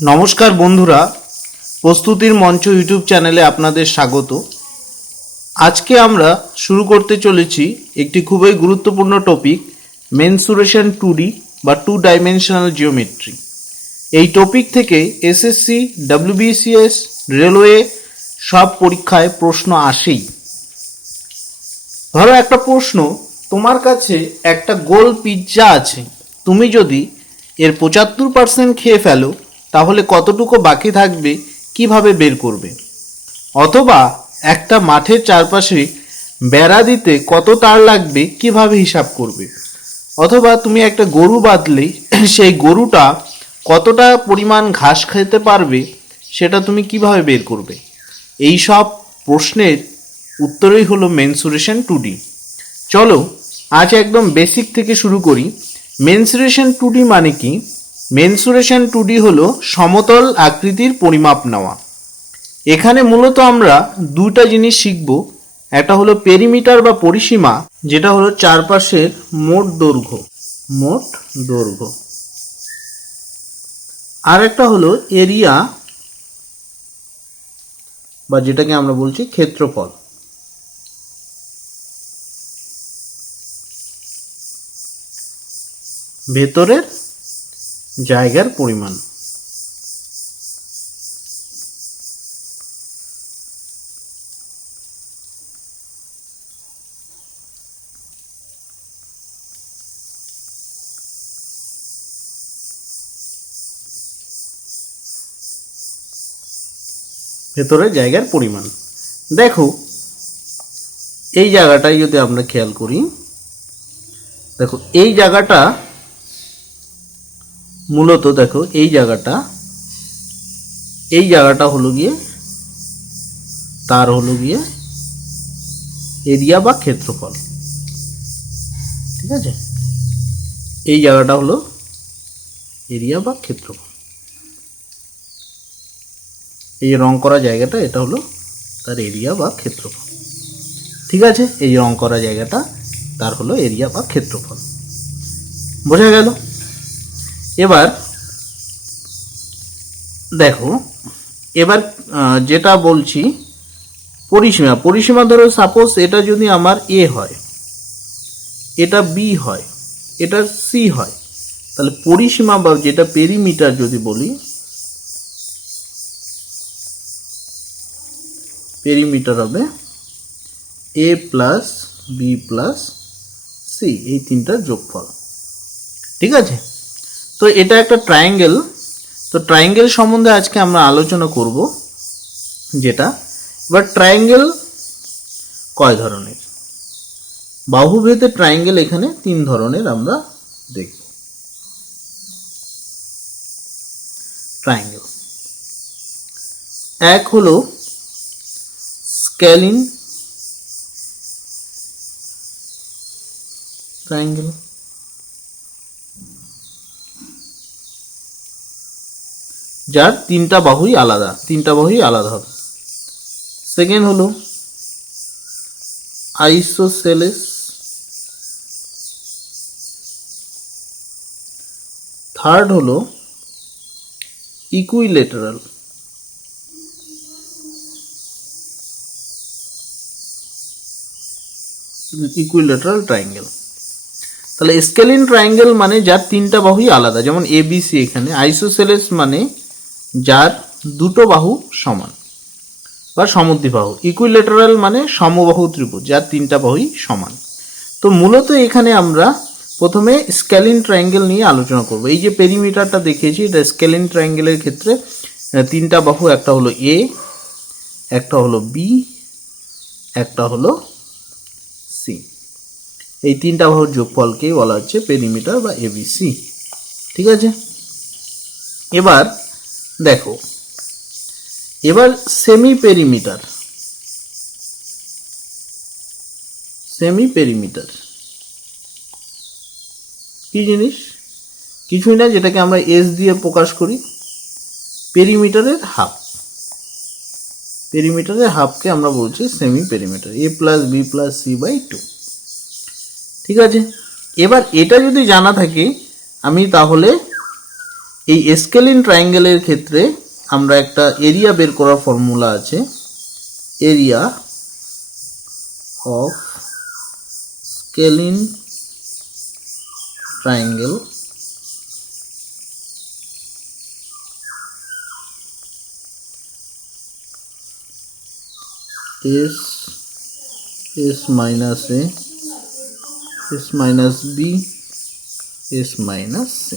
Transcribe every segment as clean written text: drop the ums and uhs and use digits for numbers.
নমস্কার বন্ধুরা, প্রস্তুতির মঞ্চ ইউটিউব চ্যানেলে আপনাদের স্বাগত। আজকে আমরা শুরু করতে চলেছি একটি খুবই গুরুত্বপূর্ণ টপিক, মেনসুরেশন 2D বা 2 ডাইমেনশনাল জিওমেট্রি। এই টপিক থেকে এসএসসি, ডব্লিউবিসিএস, রেলওয়ে সব পরীক্ষায় প্রশ্ন আসেই। ধরো একটা প্রশ্ন, তোমার কাছে একটা গোল পিৎজা আছে, তুমি যদি এর 75% খেয়ে ফেলো তাহলে কতটুকু বাকি থাকবে কিভাবে বের করবে? অথবা একটা মাঠের চারপাশে বেড়া দিতে কত তার লাগবে কিভাবে হিসাব করবে? অথবা তুমি একটা গরু বাঁধলে সেই গরুটা কতটা পরিমাণ ঘাস খেতে পারবে সেটা তুমি কিভাবে বের করবে? এই সব প্রশ্নের উত্তরই হলো মেনসুরেশন 2D। চলো আজ একদম বেসিক থেকে শুরু করি। মেনসুরেশন 2D মানে কি? মেনসুরেশন 2D হলো সমতল আকৃতির পরিমাপ নেওয়া। এখানে মূলত আমরা দুটা জিনিস শিখব। একটা হলো পেরিমিটার বা পরিসীমা, যেটা হলো চারপাশের মোট দৈর্ঘ্য। আর একটা হলো এরিয়া বা যেটাকে আমরা বলছি ক্ষেত্রফল। ভেতরের জায়গার পরিমাণ। ভেতরের জায়গার পরিমাণ। দেখো এই জায়গাটাই যদি আমরা খেয়াল করি, দেখো এই জায়গাটা মূলত, দেখো এই জায়গাটা হলো গিয়ে তার হলো গিয়ে এরিয়া বা ক্ষেত্রফল। ঠিক আছে, এই জায়গাটা হলো এরিয়া বা ক্ষেত্রফল। এই রং করা জায়গাটা এটা হলো তার এরিয়া বা ক্ষেত্রফল। ঠিক আছে, এই রং করা জায়গাটা তার হলো এরিয়া বা ক্ষেত্রফল। বোঝা গেল? এবার দেখো, এবার যেটা বলছি পরিসীমা ধরো সাপোজ এটা যদি আমার এ হয়, এটা বি হয়, এটা সি হয়, তাহলে পরিসীমা বা যেটা পেরিমিটার যদি বলি, পেরিমিটার হবে এ প্লাস বি প্লাস সি, এই তিনটার যোগফল। ঠিক আছে, তো এটা একটা ট্রায়াঙ্গেল। তো ট্রায়াঙ্গেল সম্বন্ধে আজকে আমরা আলোচনা করব। যেটা এবার ট্রায়াঙ্গেল কয় ধরনের? বাহুভেদে ট্রায়াঙ্গেল এখানে 3 ধরনের আমরা দেখব। ট্রায়াঙ্গেল এক হলো স্কেলিন ট্রায়াঙ্গেল, যার তিনটা বাহুই আলাদা হবে। সেকেন্ড হলো আইসোসেলেস, থার্ড হলো ইকুইলেটারাল, ট্রায়াঙ্গেল। তাহলে স্কেলিন ট্রায়াঙ্গেল মানে যার তিনটা বাহুই আলাদা, যেমন এবিসি এখানে। আইসোসেলেস মানে যার দুটো বাহু সমান বা সমদ্বিবাহু। ইকুইলেটারাল মানে সমবাহু ত্রিভুজ, যার তিনটা বাহুই সমান। তো মূলত এখানে আমরা প্রথমে স্কেলিন ট্রায়াঙ্গেল নিয়ে আলোচনা করব। এই যে পেরিমিটারটা দেখিয়েছি, এটা স্কেলিন ট্রায়াঙ্গেলের ক্ষেত্রে তিনটা বাহু, একটা হলো এ, একটা হলো বি, একটা হলো সি। এই তিনটা বাহুর যোগফলকেই বলা হচ্ছে পেরিমিটার বা এবিসি। ঠিক আছে, এবার দেখো, এবার সেমি পেরিমিটার কি জিনিস? কিছুই না, যেটাকে আমরা এস দিয়ে প্রকাশ করি। পেরিমিটারের হাফকে আমরা বলছি semi perimeter, a plus b plus c by 2। ঠিক আছে, এবার এটা যদি জানা থাকে আমি তাহলে এই স্কেলিন ট্রায়াঙ্গেলের ক্ষেত্রে আমরা একটা এরিয়া বের করার ফর্মুলা আছে, area of scaling triangle S S minus A S minus B S minus C,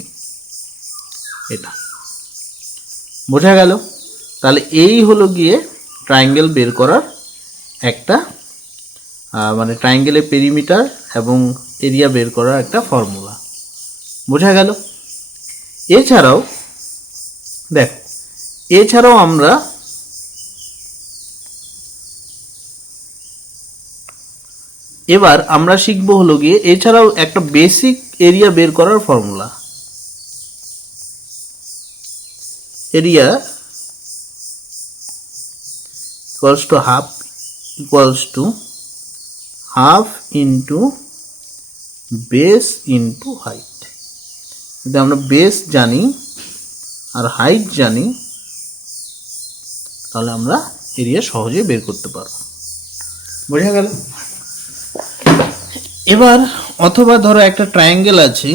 এটা বোঝা গেল। তাহলে এই হলো গিয়ে ট্রায়াঙ্গেল বের করার একটা মানে ট্রায়াঙ্গেলের পেরিমিটার এবং এরিয়া বের করার একটা ফর্মুলা, বোঝা গেল। এছাড়াও আমরা এবার আমরা শিখব হলো গিয়ে এছাড়াও একটা বেসিক এরিয়া বের করার formula, area equals to half into base into height। যদি আমরা বেস জানি আর হাইট জানি তাহলে আমরা এরিয়া সহজে বের করতে পারবো, বোঝা গেল। এবার অথবা ধরো একটা ট্রায়াঙ্গেল আছে,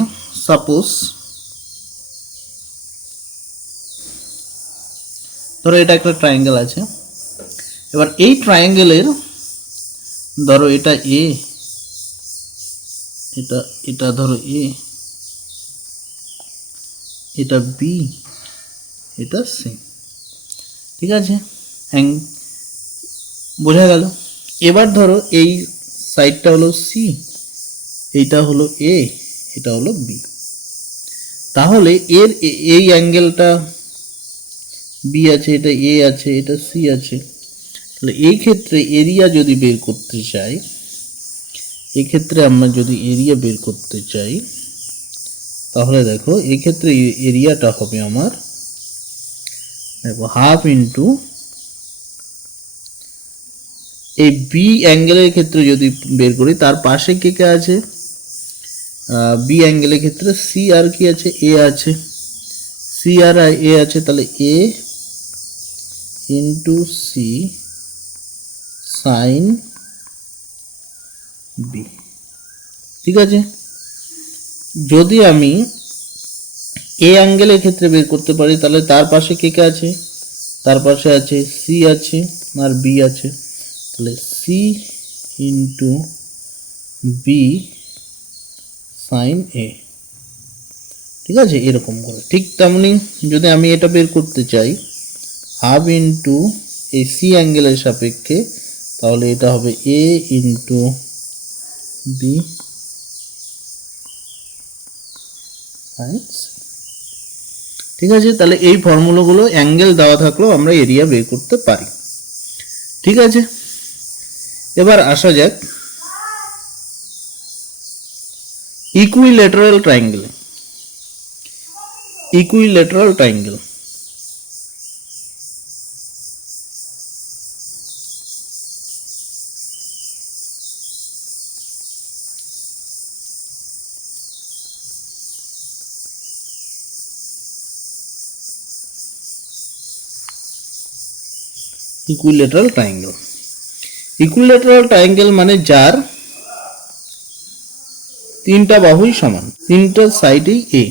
সাপোজ ধরো এটা একটা ট্রায়াঙ্গেল আছে। এবার এই ট্রায়াঙ্গেলের ধরো এটা এ, এটা ধরো এ, এটা বি, এটা সি, ঠিক আছে, বোঝা গেল। এবার ধরো এই সাইডটা হলো সি, এইটা হলো এ, এটা হলো বি। তাহলে এর এই অ্যাঙ্গেলটা বি আছে, এটা এ আছে, এটা সি আছে। তাহলে এই ক্ষেত্রে এরিয়া যদি বের করতে চাই, এক্ষেত্রে আমরা যদি এরিয়া বের করতে চাই তাহলে দেখো এক্ষেত্রে এরিয়াটা হবে আমার দেখো হাফ ইন্টু এই বি অ্যাঙ্গেলের ক্ষেত্রে যদি বের করি তার পাশে কে কে আছে, বি অ্যাঙ্গেলের ক্ষেত্রে সি আর কি আছে, এ আছে, সি আর এ আছে। তাহলে এ ইন্টু সি সাইন বি, ঠিক আছে। যদি আমি এ অ্যাঙ্গেলের ক্ষেত্রে বের করতে পারি তাহলে তার পাশে কে কে আছে, তার পাশে আছে সি আছে আর বি আছে। তাহলে সি ইন্টু বি সাইন এ, ঠিক আছে, এরকম করে। ঠিক তেমনি যদি আমি এটা বের করতে চাই হাফ ইন্টু এই সি অ্যাঙ্গেলের সাপেক্ষে, তাহলে এটা হবে এ ইন্টু বি সাইন, ঠিক আছে। তাহলে এই ফর্মুলাগুলো অ্যাঙ্গেল দেওয়া থাকলেও আমরা এরিয়া বের করতে পারি, ঠিক আছে। এবার আসা যাক ইকুইল্যাটারাল ট্রায়াঙ্গেলে। Equilateral triangle, equilateral triangle, equilateral triangle মানে যার তিনটা বাহুই সমান, তিনটা সাইডেই এ।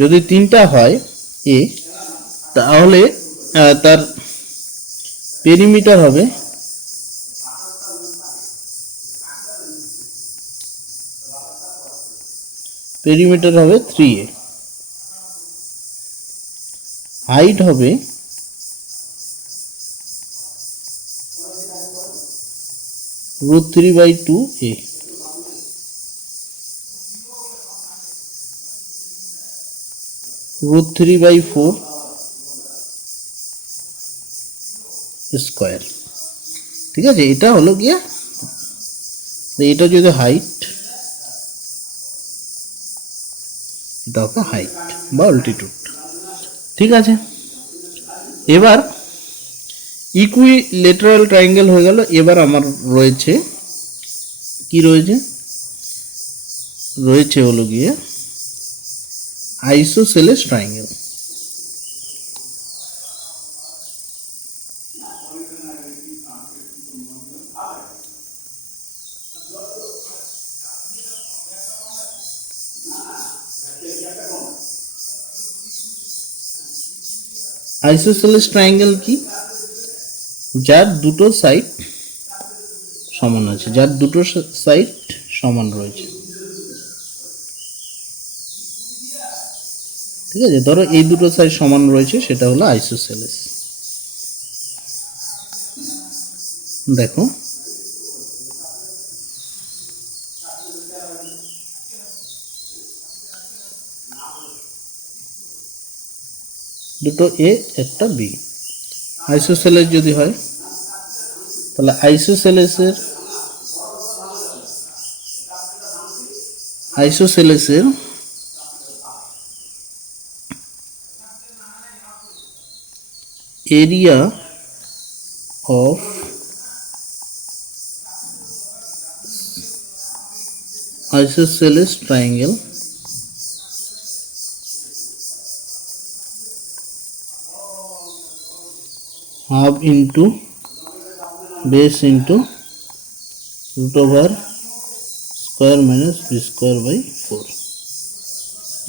যদি তিনটা হয় এ তাহলে তার পেরিমিটার হবে পেরিমিটার হবে 3a, হাইট হবে √3/2a, √3/4 স্কোয়ার, ঠিক আছে। এটা হলো গিয়ে এটা যদি হাইট, এটা হবে হাইট বা অল্টিটিউড, ঠিক আছে। এবার ইকুইল্যাটারাল ট্রায়াঙ্গেল হয়ে গেল। এবার আমার রয়েছে কি রয়েছে হলো গিয়ে আইসোসেলেস ট্রায়াঙ্গেল। আইসোসেলেস ট্রায়াঙ্গেল কি? যার দুটো সাইড সমান আছে, যার দুটো সাইড সমান রয়েছে। ঠিক আছে, ধরো এই দুটো সাইড সমান রয়েছে, সেটা হলো আইসোসেলেস। দেখো দুটো এ একটা বি। আইসোসেলেস যদি হয় তাহলে আইসোসেলেসের area of isosceles triangle half into base into root over square minus b square by 4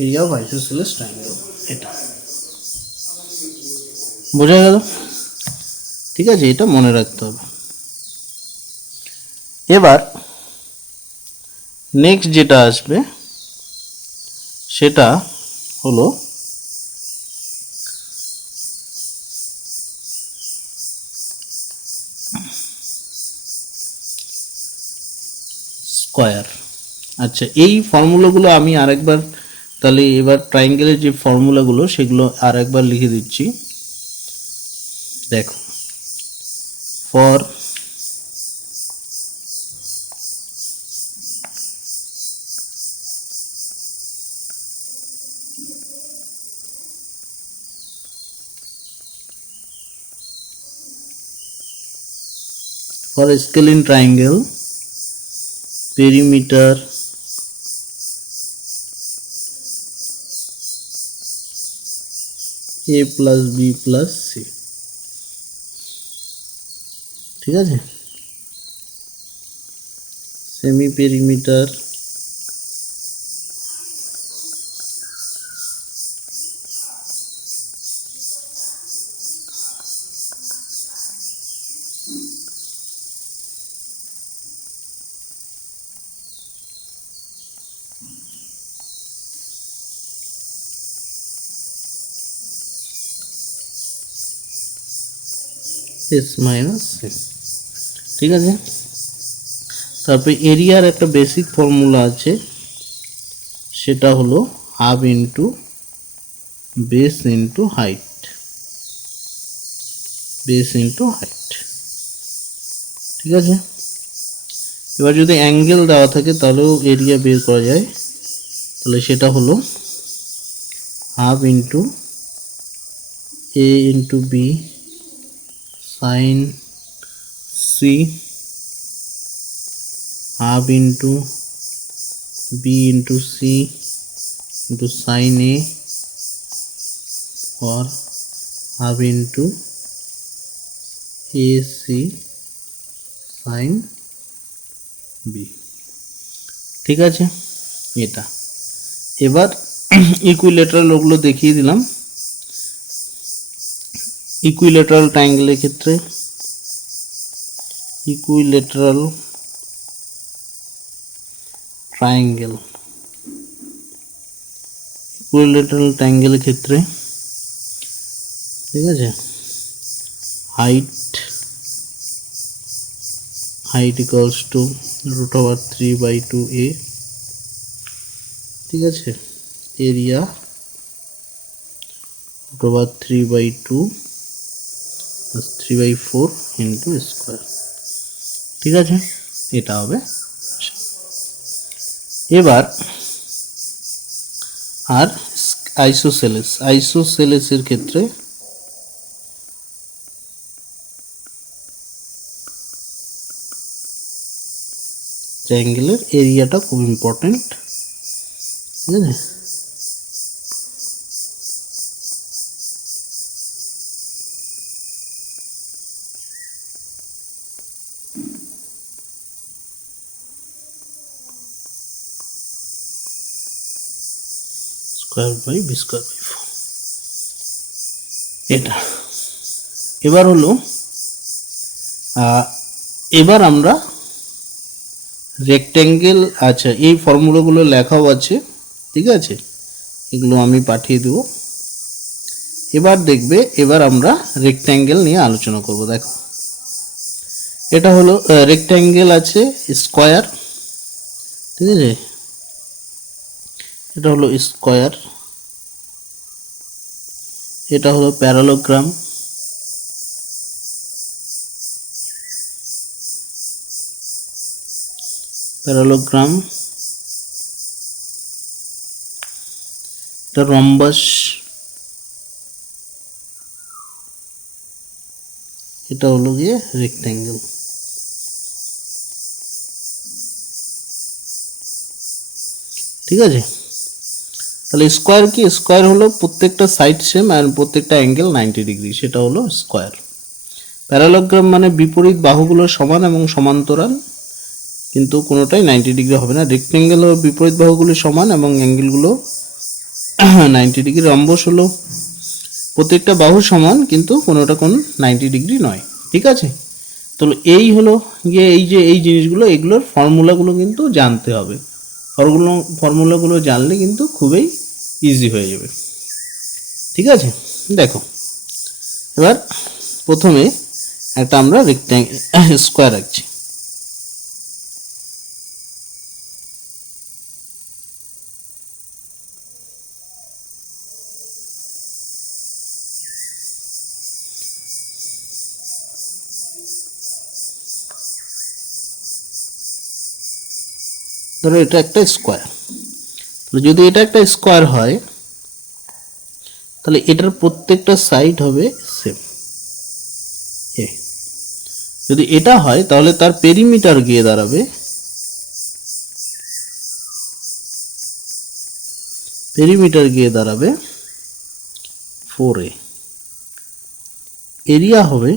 area of isosceles triangle। এটা বোঝা গেল? ঠিক আছে, এটা মনে রাখতে হবে। এবার নেক্সট যেটা আসবে সেটা হলো স্কয়ার। আচ্ছা, এই ফর্মুলাগুলো আমি আরেকবার, তাহলে এবার ট্রায়াঙ্গেলের যে ফর্মুলাগুলো সেগুলো আরেকবার লিখে দিচ্ছি। দেখো, for a scalene triangle, perimeter a plus b plus c। ঠিক আছে, semi perimeter s minus c. ঠিক আছে, তারপরে এরিয়ার একটা বেসিক ফর্মুলা আছে, সেটা হলো half into base into height, base into height. ঠিক আছে, এবার যদি অ্যাঙ্গেল দেওয়া থাকে তাহলেও এরিয়া বের করা যায়, তাহলে সেটা হলো half into A into B sine C, half into B into C into sine A, और half into A C sine B. ঠিক আছে, এটা এবার ইকুইলেটারাল ওগুলো দেখিয়ে দিলাম। ইকুইলেটারাল ট্রায়াঙ্গেলের ক্ষেত্রে ইকুইলেটারাল ট্রায়াঙ্গেলের ক্ষেত্রে ঠিক আছে, height equals to root over 3/2a। ঠিক আছে, area root over 3/2 3/4 into square. ঠিক আছে, এটা হবে। এবার আর আইসোসেলেসের ক্ষেত্রে ট্রায়াঙ্গেলের এরিয়াটা খুব ইম্পর্টেন্ট। ঠিক আছে, square by b square by 4 এটা। এবার হলো এবার আমরা রেক্ট্যাঙ্গেল, আচ্ছা এই ফর্মুলাগুলো লেখাও আছে, ঠিক আছে, এগুলো আমি পাঠিয়ে দেব। এবার দেখবে, এবার আমরা রেক্ট্যাঙ্গেল নিয়ে আলোচনা করব। দেখো এটা হলো রেক্ট্যাঙ্গেল আছে স্কোয়ার, ঠিক আছে, এটা হলো স্কোয়ার, এটা হলো প্যারালোগ্রাম, প্যারালোগ্রাম, এটা রম্বাস, এটা হলো গিয়ে রেক্ট্যাঙ্গেল। ঠিক আছে, তাহলে স্কোয়ার কি? স্কোয়ার হলো প্রত্যেকটা সাইড সেম আর প্রত্যেকটা অ্যাঙ্গেল 90 ডিগ্রি, সেটা হলো স্কোয়ার। প্যারালোগ্রাম মানে বিপরীত বাহুগুলো সমান এবং সমান্তরাল, কিন্তু কোনোটাই 90 ডিগ্রি হবে না। রেক্ট্যাঙ্গেল হলো বিপরীত বাহুগুলো সমান এবং অ্যাঙ্গেলগুলো 90 ডিগ্রি। রম্বস হলো প্রত্যেকটা বাহু সমান কিন্তু কোনোটা কোন 90 ডিগ্রি নয়। ঠিক আছে, তো এই হলো গিয়ে এই জিনিসগুলো, এগুলোর ফর্মুলাগুলো কিন্তু জানতে হবে। ফর্মুলাগুলো জানলে কিন্তু খুবই ইজি হয়ে যাবে। ঠিক আছে, দেখো এবার প্রথমে একটা আমরা স্কোয়ার আঁকছি। ধরো এটা একটা স্কোয়ার, তাহলে যদি এটা একটা স্কোয়ার হয় তাহলে এটার প্রত্যেকটা সাইড হবে সেম। যদি এটা হয় তাহলে তার পেরিমিটার গিয়ে দাঁড়াবে, পেরিমিটার গিয়ে দাঁড়াবে 4a, এরিয়া হবে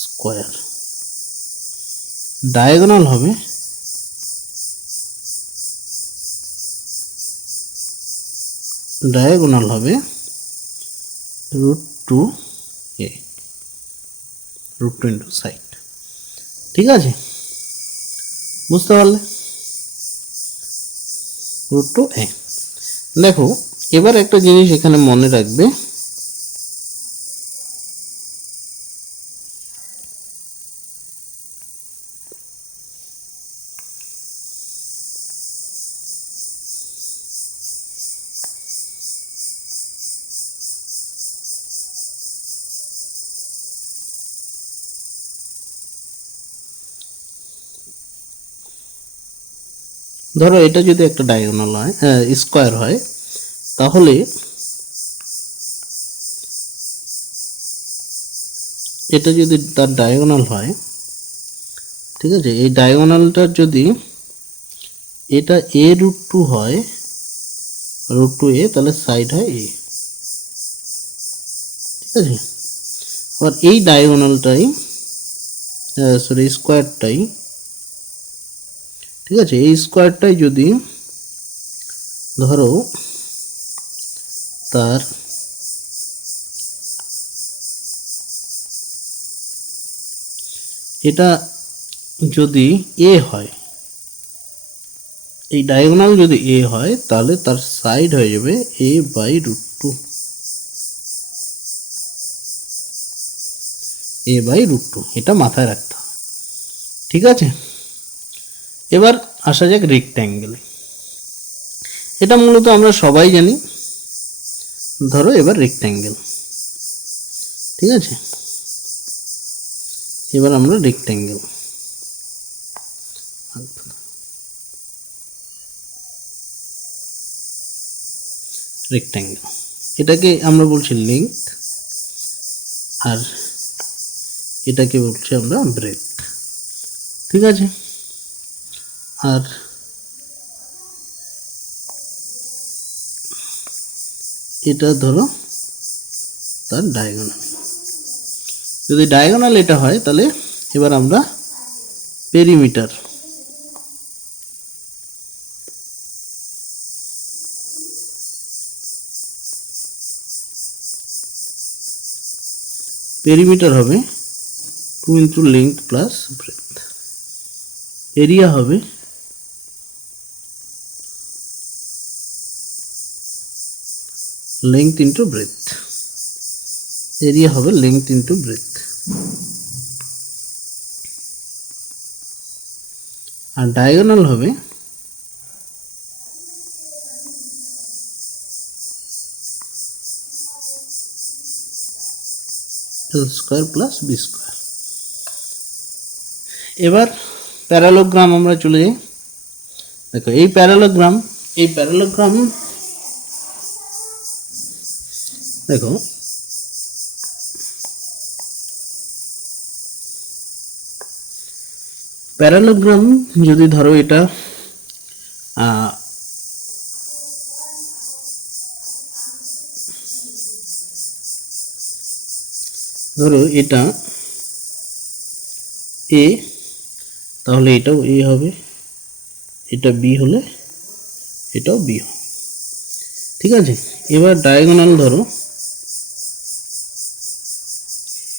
স্কোয়ার, ডায়াগোনাল হবে √2a, √2 ইন্টু সাইড। ঠিক আছে, বুঝতে পারলে? √2a। দেখো এবার একটা জিনিস এখানে মনে রাখবে, ধরো এটা যদি একটা ডায়াগোনাল হয়, স্কোয়ার হয়, তাহলে এটা যদি তার ডায়াগোনাল হয়, ঠিক আছে, এই ডায়াগোনালটার যদি এটা a√2 হয়, √2a, তাহলে সাইড হয় a। ঠিক আছে, আবার এই ডায়াগোনালটাই সরি স্কোয়ারটাই, ঠিক আছে, এই স্কোয়ারটাই যদি ধরো তার এটা যদি a হয়, এই ডায়াগোনাল যদি a হয় তাহলে তার সাইড হয়ে যাবে a/√2, a/√2, এটা মাথায় রাখতে হবে। ঠিক আছে, এবার আসা যাক রেক্ট্যাঙ্গেলে। এটা মূলত আমরা সবাই জানি। ধরো এবার রেক্ট্যাঙ্গেল, ঠিক আছে, এবার আমরা রেক্ট্যাঙ্গেল এটাকে আমরা বলছি লেংথ, আর এটাকে বলছি আমরা ব্রেথ। ঠিক আছে, আর এটা ধরো তার ডায়াগোনাল। যদি ডায়াগোনাল এটা হয় তাহলে এবার আমরা পেরিমিটার পেরিমিটার হবে 2 into length plus breadth, area হবে লেংথ ইন্টু ব্রেথ, এরিয়া হবে লেংথ ইন্টু ব্রেথ। আর ডায়াগোনাল হবে l square plus b square. এবার প্যারালোগ্রাম আমরা চলে যাই। দেখো এই প্যারালোগ্রাম দেখো প্যারালোগ্রাম যদি ধরো এটা ধরো এটা এ, তাহলে এটাও এ হবে, এটা বি হলে এটাও বি হবে, ঠিক আছে। এবার ডায়াগোনাল ধরো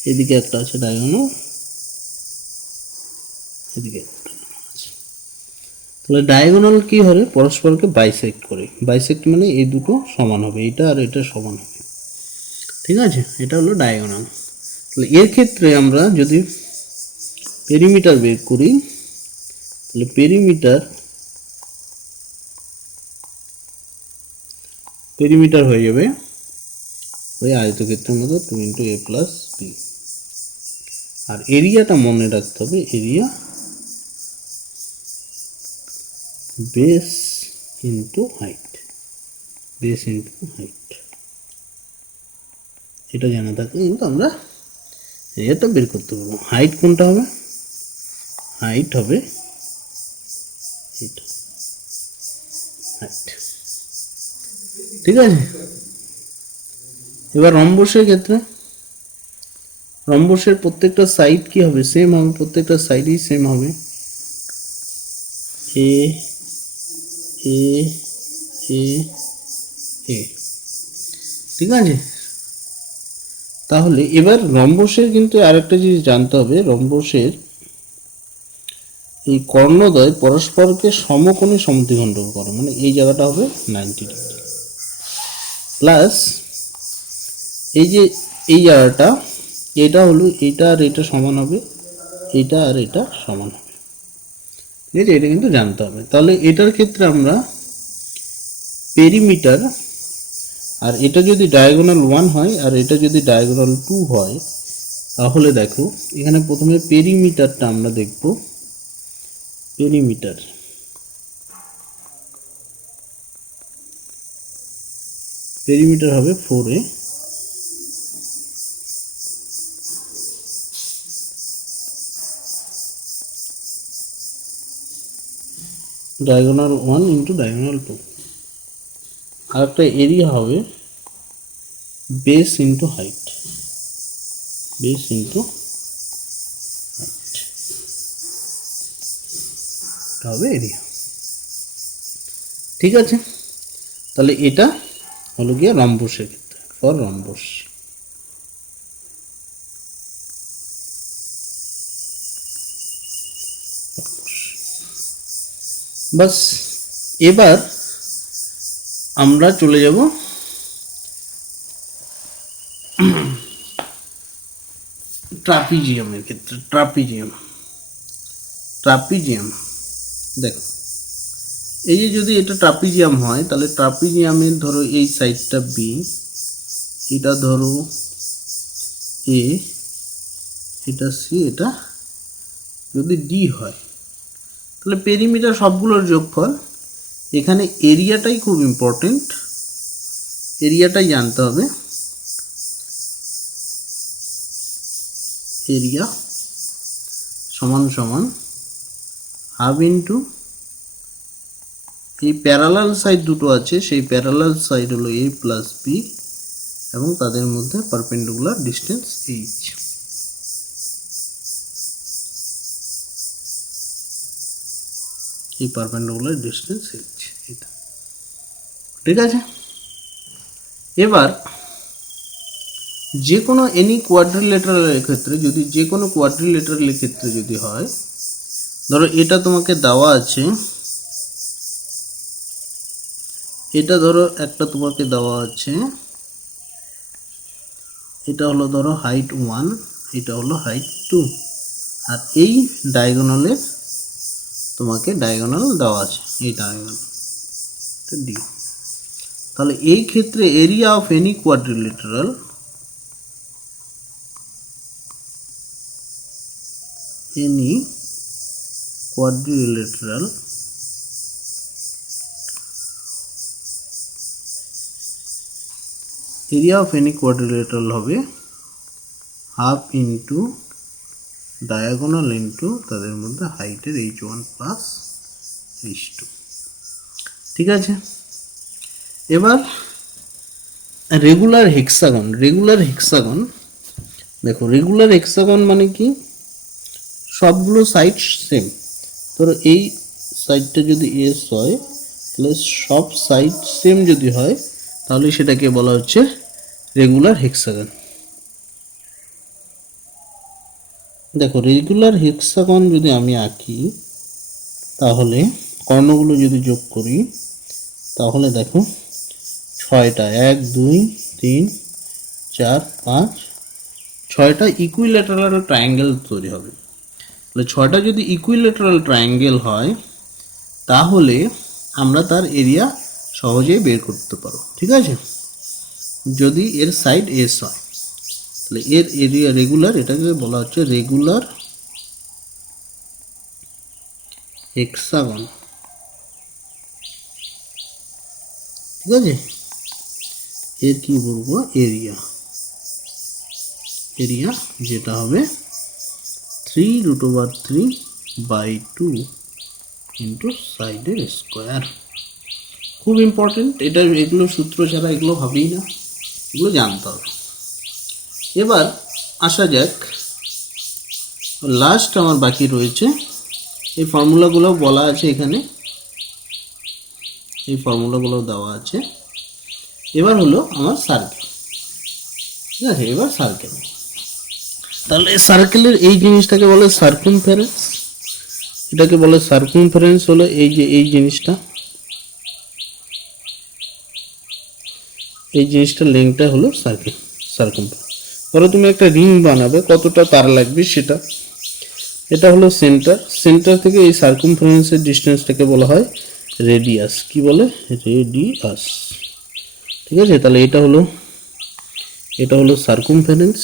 এদিকে একটা আছে ডায়াগোনাল, এদিকে একটা আছে, তাহলে ডায়াগোনাল কি হবে, পরস্পরকে বাইসেক্ট করে। বাইসেক্ট মানে এই দুটো সমান হবে, এটা আর এটা সমান হবে, ঠিক আছে। এটা হলো ডায়াগোনাল। তাহলে এর ক্ষেত্রে আমরা যদি পেরিমিটার বের করি, তাহলে পেরিমিটার হয়ে যাবে ওই আয়তক্ষেত্রের মতো 2 ইন্টু এ প্লাস বি। আর এরিয়াটা মনে রাখতে হবে, area base into height, base into height, এটা জানা থাকলে কিন্তু আমরা এরিয়াটা বের করতে পারবো। হাইট কোনটা হবে, হাইট হবে এটা, হাইট, ঠিক আছে। এবার রম্বসের ক্ষেত্রে রম্বসের প্রত্যেকটা সাইড কি হবে, সেম হবে, প্রত্যেকটা সাইডই সেম হবে, এ এ এ এ, ঠিক আছে। তাহলে এবার রম্বসের কিন্তু আরেকটা জিনিস জানতে হবে, রম্বসের এই কর্ণদ্বয় পরস্পরকে সমকোণে সমদ্বিখণ্ডক করে, মানে এই জায়গাটা হবে 90 ডিগ্রি, প্লাস এই যে এই জায়গাটা, এটা হলো এটা আর এটা সমান হবে, এটা আর এটা সমান হবে, ঠিক আছে। এটা কিন্তু জানতে হবে। তাহলে এটার ক্ষেত্রে আমরা পেরিমিটার, আর এটা যদি ডায়াগোনাল 1 হয় আর এটা যদি ডায়াগোনাল 2 হয়, তাহলে দেখো এখানে প্রথমে পেরিমিটারটা আমরা দেখব। পেরিমিটার হবে 4a, ডায়াগোনাল 1 ইন্টু ডায়াগোনাল 2। আর একটা এরিয়া হবে base into height, base into height, এটা হবে এরিয়া, ঠিক আছে। তাহলে এটা হলো গিয়ে রম্বসের ক্ষেত্রে, ফর রম্বস। বাস, এবার আমরা চলে যাব ট্রাপিজিয়ামের ক্ষেত্রে। ট্রাপিজিয়াম দেখো, এই যে যদি এটা ট্রাপিজিয়াম হয়, তাহলে ট্রাপিজিয়ামের ধরো এই সাইডটা বি, এটা ধরো এ, এটা সি, এটা যদি ডি হয়, তাহলে পেরিমিটার সবগুলোর যোগফল। এখানে এরিয়াটাই খুব ইম্পর্টেন্ট, এরিয়াটাই জানতে হবে। এরিয়া সমান সমান হাফ ইন্টু এই প্যারালাল সাইড দুটো আছে, সেই প্যারালাল সাইড হলো এ প্লাস বি, এবং তাদের মধ্যে পারপেন্ডিকুলার ডিস্টেন্স এইচ। এই পারপেন্ডিকুলার ডিস্টেন্স এইচ, এটা ঠিক আছে। এবার যে কোনো এনি কোয়াড্রিলেটারালের ক্ষেত্রে যদি যে কোনো কোয়াড্রিলেটারালের ক্ষেত্রে যদি হয়, ধরো এটা তোমাকে দেওয়া আছে, এটা ধরো একটা তোমাকে দেওয়া আছে, এটা হলো ধরো হাইট 1, এটা হলো হাইট 2, আর এই ডায়াগোনালে তোমাকে ডায়াগোনাল দেওয়া আছে, এই ডায়াগোনাল ডি। তাহলে এই ক্ষেত্রে area of any quadrilateral area of any quadrilateral হবে হাফ ইন্টু ডায়াগোনাল ইন্টু তাদের মধ্যে হাইটের h1 প্লাস h2। ঠিক আছে, এবার রেগুলার হেক্সাগন। দেখো রেগুলার হেক্সাগন মানে কি, সবগুলো সাইড সেম। ধরো এই সাইডটা যদি এস হয়, তাহলে সব সাইড সেম যদি হয়, তাহলে সেটাকে বলা হচ্ছে রেগুলার হেক্সাগন। দেখো রেগুলার হেক্সাগন যদি আমি আঁকি, তাহলে কর্ণগুলো যদি যোগ করি, তাহলে দেখো 6টা, 1 2 3 4 5 6টা ইকুইল্যাটারাল ট্রায়াঙ্গেল তৈরি হবে। তাহলে 6টা যদি ইকুইল্যাটারাল ট্রায়াঙ্গেল হয়, তাহলে আমরা তার এরিয়া সহজেই বের করতে পারো। ঠিক আছে, যদি এর সাইড এস হয়, তাহলে এর এরিয়া রেগুলার, এটাকে বলা হচ্ছে রেগুলার হেক্সাগন। ঠিক আছে, এর কি বলবো, এরিয়া যেটা হবে 3√3/2 ইন্টু সাইডের স্কোয়ার। খুব ইম্পর্টেন্ট এটা, এগুলো সূত্র ছাড়া এগুলো হবেই না, এগুলো জানতে হবে। এবার আসা যাক, লাস্ট আমার বাকি রয়েছে, এই ফর্মুলাগুলো বলা আছে এখানে, এই ফর্মুলাগুলো দেওয়া আছে। এবার হলো আমার সার্কেল। ঠিক আছে, এবার সার্কেল, তাহলে সার্কেলের এই জিনিসটাকে বলে সার্কামফারেন্স, এটাকে বলে সার্কামফারেন্স, হলো এই যে এই জিনিসটা, এই জিনিসটার লেংথটা হলো সার্কামফারেন্স। ধরো তুমি একটা রিং বানাবে, কতটা তার লাগবে সেটা, এটা হলো সেন্টার থেকে এই সার্কামফারেন্সের ডিস্টেন্সটাকে বলা হয় রেডিয়াস। কি বলে, রেডিয়াস। ঠিক আছে, তাহলে এটা হলো সার্কামফারেন্স,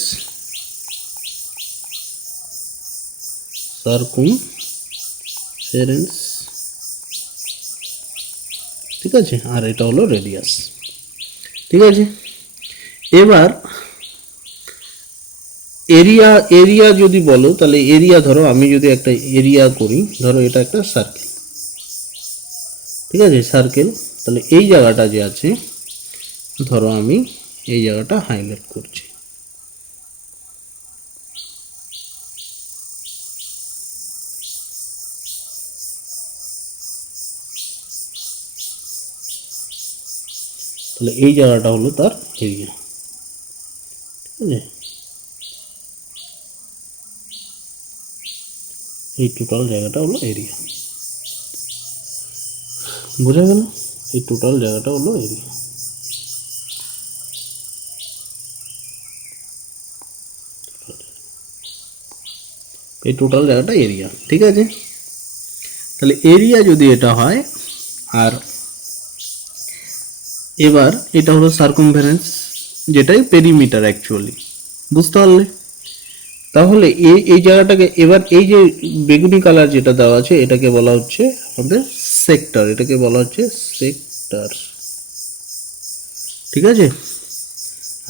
ঠিক আছে, আর এটা হলো রেডিয়াস। ঠিক আছে, এবার এরিয়া যদি বলো, তাহলে এরিয়া, ধরো আমি যদি একটা এরিয়া করি, ধরো এটা একটা সার্কেল। ঠিক আছে, সার্কেল, তাহলে এই জায়গাটা যে আছে, ধরো আমি এই জায়গাটা হাইলাইট করছি। তাহলে এই জায়গাটা হলো তার এরিয়া। ঠিক আছে, এই টোটাল জায়গাটা হলো এরিয়া। বোঝা গেল, এই টোটাল জায়গাটা হলো এরিয়া। এই টোটাল জায়গাটা এরিয়া। ঠিক আছে, তাহলে এরিয়া যদি এটা হয়, আর এবার এটা হলো সার্কামফারেন্স, যেটাই পেরিমিটার অ্যাকচুয়ালি, বুঝতে পারলে? তাহলে এই জায়গাটাকে, এবার এই যে বেগুনি কালার যেটা দেওয়া আছে, এটাকে বলা হচ্ছে আমাদের সেক্টর, এটাকে বলা হচ্ছে সেক্টর। ঠিক আছে,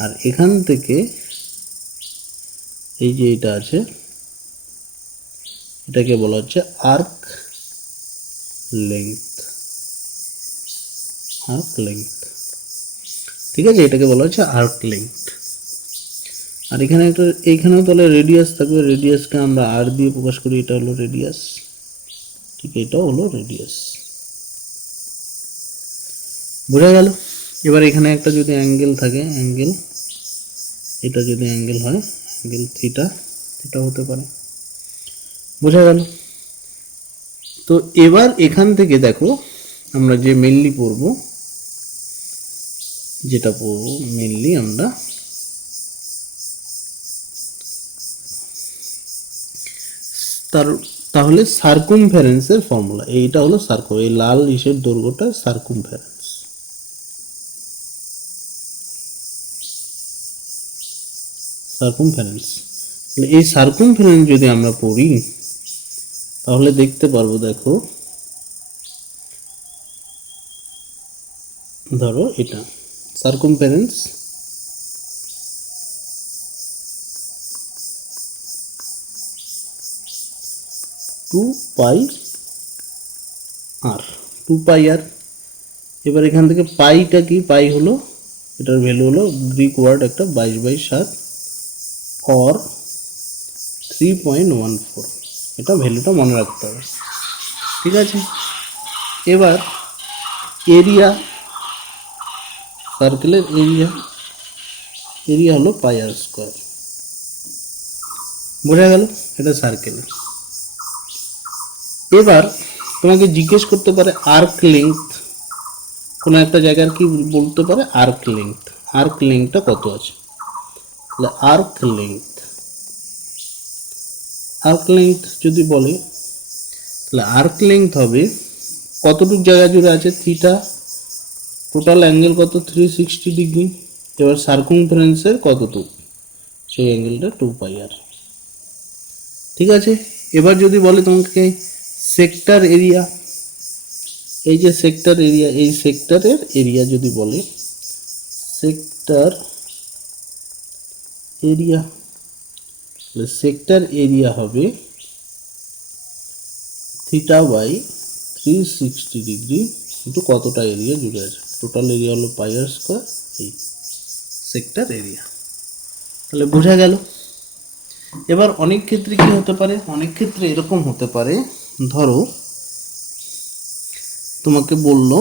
আর এখান থেকে এই যে এটা আছে, এটাকে বলা হচ্ছে আর্ক লেংথ। ঠিক আছে, এটাকে বলা হচ্ছে আর্ক লেংথ। আর এখানে একটা, এইখানেও তাহলে রেডিয়াস থাকবে, রেডিয়াসকে আমরা আর দিয়ে প্রকাশ করি, এটা হলো রেডিয়াস। ঠিক, এটাও হলো রেডিয়াস। বোঝা গেল? এবার এখানে একটা যদি অ্যাঙ্গেল থাকে, এটা যদি অ্যাঙ্গেল হয়, অ্যাঙ্গেল থিটা, থিটা হতে পারে। বোঝা গেল? তো এবার এখান থেকে দেখো আমরা যে মেনলি পড়ব, যেটা পড়ব মেনলি আমরা তাহলে সার্কুমফারেন্সের ফর্মুলা। এইটা হলো এই লাল ইসের দৈর্ঘ্যটা সার্কুমফারেন্স। তাহলে এই সার্কুমফারেন্স যদি আমরা পড়ি তাহলে দেখতে পারবো, দেখো ধরো এটা সার্কুমফারেন্স 2πr, 2πr। এবার এখান থেকে পাইটা কি, পাই হলো এটার ভ্যালু হলো গ্রিক ওয়ার্ড একটা 22/7 অর 3.14। এটা ভ্যালুটা মনে রাখতে হবে, ঠিক আছে? এবার এরিয়া, সার্কেলের এরিয়া হলো πr²। বোঝা গেল? এটা সার্কেলের। এবার তোমাকে জিজ্ঞেস করতে পারে আর্ক লেংথ, কোনো একটা জায়গার কি বলতে পারে আর্ক লেংথ, আর্ক লেংথটা কত আছে। তাহলে আর্ক লেংথ যদি বলে, তাহলে আর্ক লেংথ হবে কতটুক জায়গা জুড়ে আছে, থিটা, টোটাল অ্যাঙ্গেল কত 360 ডিগ্রি, এবার সার্কুমফারেন্সের কতটুক, সেই অ্যাঙ্গেলটা 2πr। ঠিক আছে? এবার যদি বলে তোমাকে সেক্টর এরিয়া, এই যে সেক্টর এরিয়া, এই সেক্টরের এরিয়া যদি বলে, সেক্টর এরিয়া, সেক্টর এরিয়া হবে θ/360 ডিগ্রি কিন্তু কতটা এরিয়া জুড়ে আছে, টোটাল এরিয়া হলো πr², এই সেক্টর এরিয়া। তাহলে বোঝা গেল? এবার অনেক ক্ষেত্রে কি হতে পারে, অনেক ক্ষেত্রে এরকম হতে পারে, ধরো তোমাকে বললো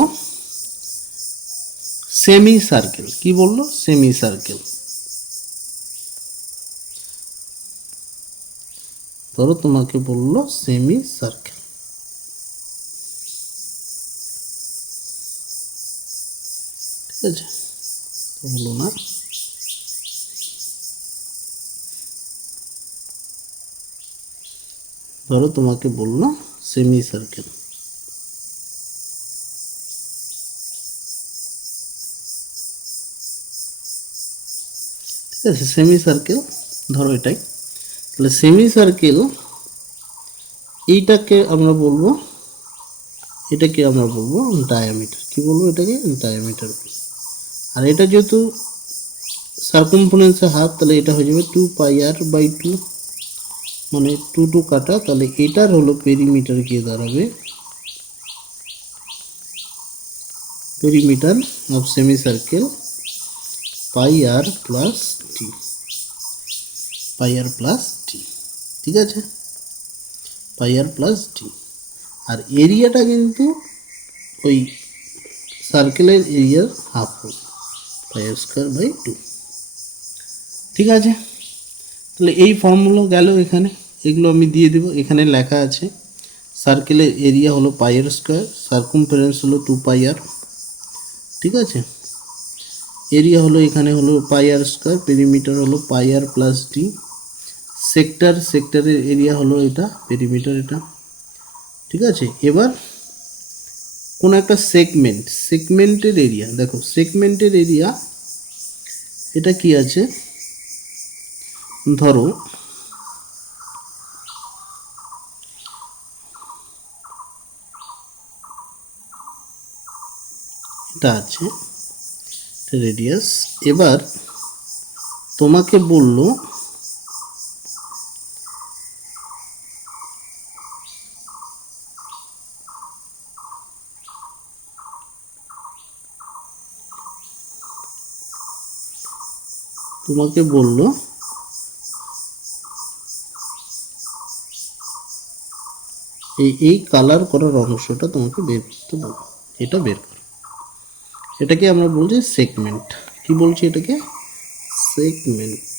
সেমি সার্কেল, কি বললো, সেমি সার্কেল। ধরো তোমাকে বললো সেমি সার্কেল, ঠিক আছে? বললো না, ধরো তোমাকে বললো সেমি সার্কেল, ঠিক আছে? সেমি সার্কেল ধরো এটাই। তাহলে সেমি সার্কেল এইটাকে আমরা বলবো, এটাকে আমরা বলবো ডায়ামিটার, কি বলবো এটাকে, ডায়ামিটার। আর এটা যেহেতু সার্কামফারেন্সের হাফ, তাহলে এটা হয়ে যাবে 2πr/2, মানে 2 কাটা, তাহলে এটার হলো পেরিমিটার গিয়ে দাঁড়াবে, perimeter of semi circle πr+t, πr+t, ঠিক আছে? πr+t। আর এরিয়াটা কিন্তু ওই সার্কেলের এরিয়ার হাফ হবে, πr²/2, ঠিক আছে? তাহলে এই ফর্মুলা গেল এখানে, এগুলো আমি দিয়ে দেবো, এখানে লেখা আছে সার্কেলের এরিয়া হলো πr², সার্কামফারেন্স হলো 2πr, ঠিক আছে? এরিয়া হলো এখানে হলো πr², পেরিমিটার হলো πr+t, সেক্টরের এরিয়া হলো এটা, পেরিমিটার এটা, ঠিক আছে? এবার কোন একটা সেগমেন্টের এরিয়া, দেখো সেগমেন্টের এরিয়া এটা কি আছে, ধরো এটা আছে রেডিয়াস। এবার তোমাকে বললো এই কালার করার অংশটা তোমাকে বের করতে বলবো, এটা বের করো, এটাকে আমরা বলছি সেগমেন্ট, কি বলছি এটাকে, সেগমেন্ট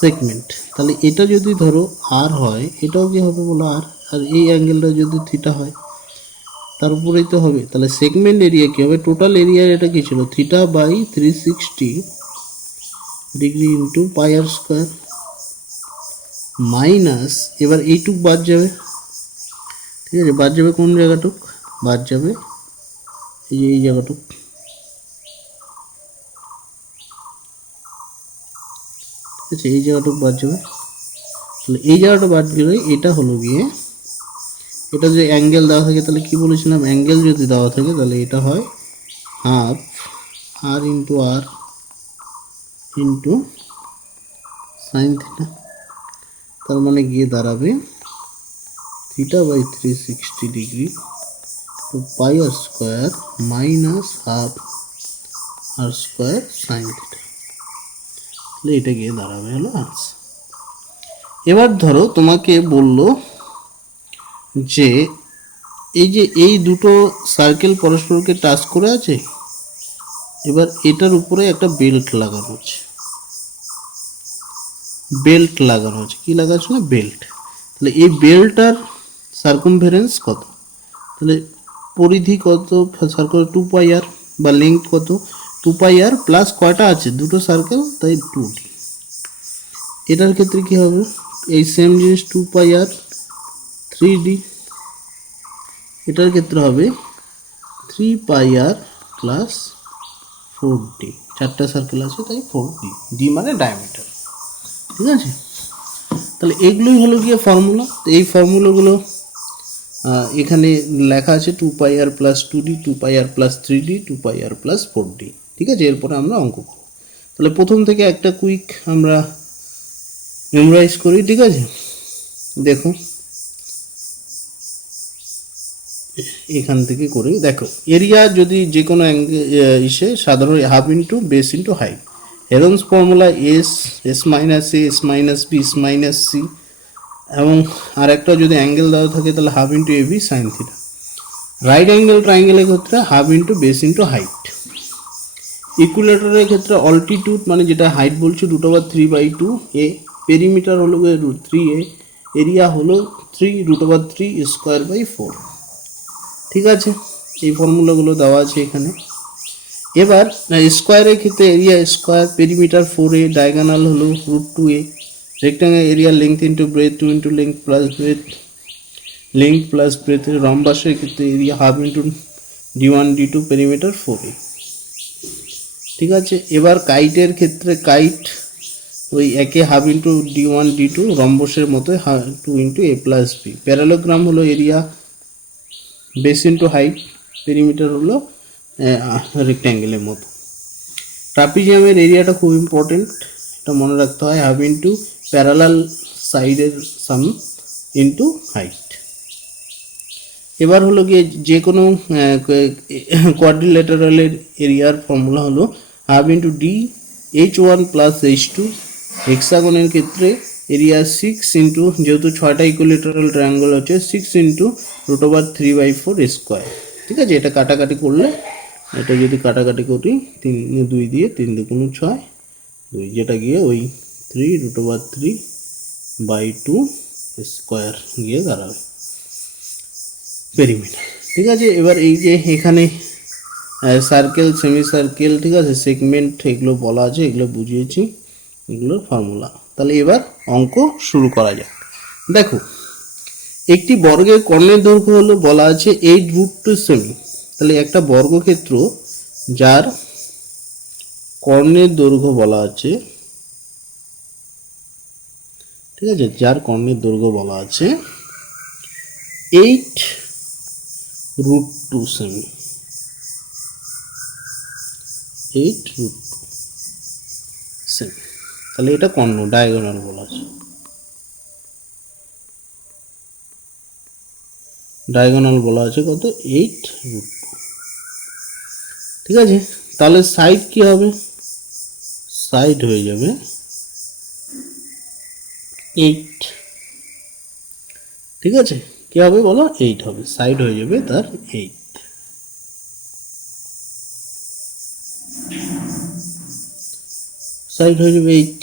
সেগমেন্ট তাহলে এটা যদি ধরো আর হয়, এটাও কি হবে বলো আর, আর এই অ্যাঙ্গেলটা যদি থিটা হয় তার উপরেই তো হবে। তাহলে সেগমেন্ট এরিয়া কি হবে, টোটাল এরিয়া এটা কি ছিল theta by 360 degree into pi r square minus, এবার এইটুক বাদ যাবে, ঠিক আছে, বাদ যাবে কোন জায়গাটুক, বাদ যাবে এই জায়গাটুক, ঠিক আছে, এই জায়গাটুক বাদ যাবে। তাহলে এই জায়গাটা বাদ গেলে এটা হলো গিয়ে, এটা যে অ্যাঙ্গেল দেওয়া থাকে তাহলে কি বলেছিলাম, অ্যাঙ্গেল যদি দেওয়া থাকে তাহলে এটা হয় half r into sine theta, তার মানে গিয়ে দাঁড়াবে theta by 360 degree two pi r square minus half r square sine theta, তাহলে এটা গিয়ে দাঁড়াবে হলো আনসার। এবার ধরো তোমাকে বললো যে এই দুটো সার্কেল পরস্পরকে টাচ করে আছে, এবার এটার উপরে একটা বেল্ট লাগানো আছে, কি লাগানো আছে না বেল্ট। তাহলে এই বেল্টটার সার্কামফারেন্স কত, তাহলে পরিধি কত, সার্কেল 2 পাই আর বা লেংথ কত 2 পাই আর প্লাস কয়টা আছে দুটো সার্কেল তাই 2D। এটার ক্ষেত্রে কি হবে, এই সেম জিনিস 2 পাই আর 3D, এটার ক্ষেত্রে হবে 3 পাই আর প্লাস 4D, চারটা সার্কেল আছে তাই 4D, ডি মানে ডায়ামিটার, ঠিক আছে। তাহলে এগুলোই হলো গিয়ে ফর্মুলা। তো এই ফর্মুলাগুলো এখানে লেখা আছে 2 পাই আর প্লাস 2D, 2 পাই আর প্লাস 3D, 2 পাই আর প্লাস 4D, ঠিক আছে। এরপরে আমরা অঙ্ক করব। তাহলে প্রথম থেকে একটা কুইক আমরা মেমোরাইজ করি, ঠিক আছে। দেখো এখান থেকে করি, দেখো এরিয়া যদি যে কোনো ইসে সাধারণ half into base into height, Heron's formula s minus a, s minus b, s minus c, এবং আর একটা যদি অ্যাঙ্গেল দেওয়া থাকে তাহলে half into a b sine theta. Right angle ট্রাইঙ্গেলের ক্ষেত্রে half into base into height. ইকুইলেটারের ক্ষেত্রে অল্টিটিউড মানে যেটা হাইট বলছি √3/2 এ, পেরিমিটার হলো √3a, এরিয়া হলো 3√3 স্কোয়ার বাই 4, ঠিক আছে। এই ফর্মুলাগুলো দেওয়া আছে এখানে। এবার স্কোয়ারের ক্ষেত্রে area square, perimeter 4a, diagonal হলো √2a, rectangle area length into breadth 2 into length plus breadth, রম্বাসের ক্ষেত্রে area half into d1 d2, perimeter 4a, ঠিক আছে। এবার কাইটের ক্ষেত্রে কাইট ওই একে হাফ ইন্টু d1 d2, রম্বসের মতো 2 into a plus B. Parallelogram হলো area base into height, perimeter হলো রেক্ট্যাঙ্গেলের মতো। ট্রাপিজিয়ামের এরিয়াটা খুব ইম্পর্টেন্ট, এটা মনে রাখতে হয়, হাফ ইন্টু প্যারালাল সাইডের সাম ইন্টু হাইট। এবার হলো গিয়ে যে কোনো কোয়াড্রিল্যাটারালের এরিয়ার ফর্মুলা হলো half into D h1 plus h2। হেক্সাগনের ক্ষেত্রে এরিয়া 6 ইন্টু, যেহেতু 6টা ইকুইলেটারাল ট্রায়াঙ্গল হচ্ছে 6 ইন্টু √3/4 স্কোয়ার, ঠিক আছে। এটা কাটাকাটি করলে, এটা যদি কাটাকাটি করি 2 দিয়ে 3 2 6 2, যেটা গিয়ে ওই 3√3/2 স্কোয়ার গিয়ে দাঁড়াবে পেরিমিটার, ঠিক আছে। এবার এই যে এখানে সার্কেল, সেমি সার্কেল, ঠিক আছে, সেগমেন্ট, এগুলো বলা আছে, এগুলো বুঝিয়েছি, এগুলোর ফর্মুলা। তাহলে এবার অঙ্ক শুরু করা যাক। দেখো একটি বর্গের কর্ণের দৈর্ঘ্য হলো বলা আছে 8√2 সেমি। তাহলে একটা বর্গক্ষেত্র যার কর্ণের দৈর্ঘ্য বলা আছে, ঠিক আছে, যার কর্ণের দৈর্ঘ্য বলা আছে 8√2 সেমি, 8√2 সেমি। তাহলে এটা কর্ণ, ডায়াগোনাল বলা আছে, ডায়াগোনাল বলা আছে কত 8√2, ঠিক আছে। তাহলে সাইড কি হবে, সাইড হয়ে যাবে 8, ঠিক আছে। কি হবে বলো 8 হবে, সাইড হয়ে যাবে তার 8। সাইড হয়ে যাবে 8।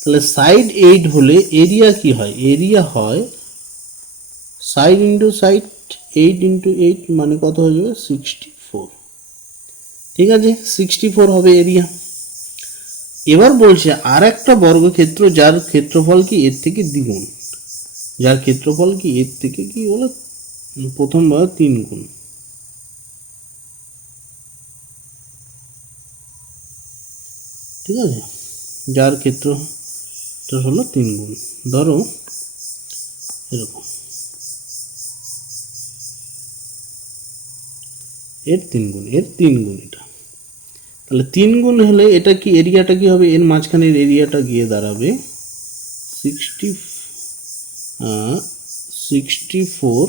তাহলে সাইড 8 হলে এরিয়া কি হয়? এরিয়া হয় সাইড ইন্টু সাইড, 8 ইন্টু 8 মানে কত হয়ে যাবে? 64। ঠিক আছে, 64 হবে এরিয়া। এবার বলছে আর একটা বর্গক্ষেত্র যার ক্ষেত্রফল কি এর থেকে দ্বিগুণ, যার ক্ষেত্রফল কি এর থেকে কি বলে প্রথম ভাবে 3 গুণ। ঠিক আছে, যার ক্ষেত্র হলো 3 গুণ। ধরো এরকম, এর 3 গুণ, এর 3 গুণ এটা। তাহলে 3 গুণ হলে এটা কি এরিয়াটা কি হবে? এর মাঝখানের এরিয়াটা গিয়ে দাঁড়াবে 64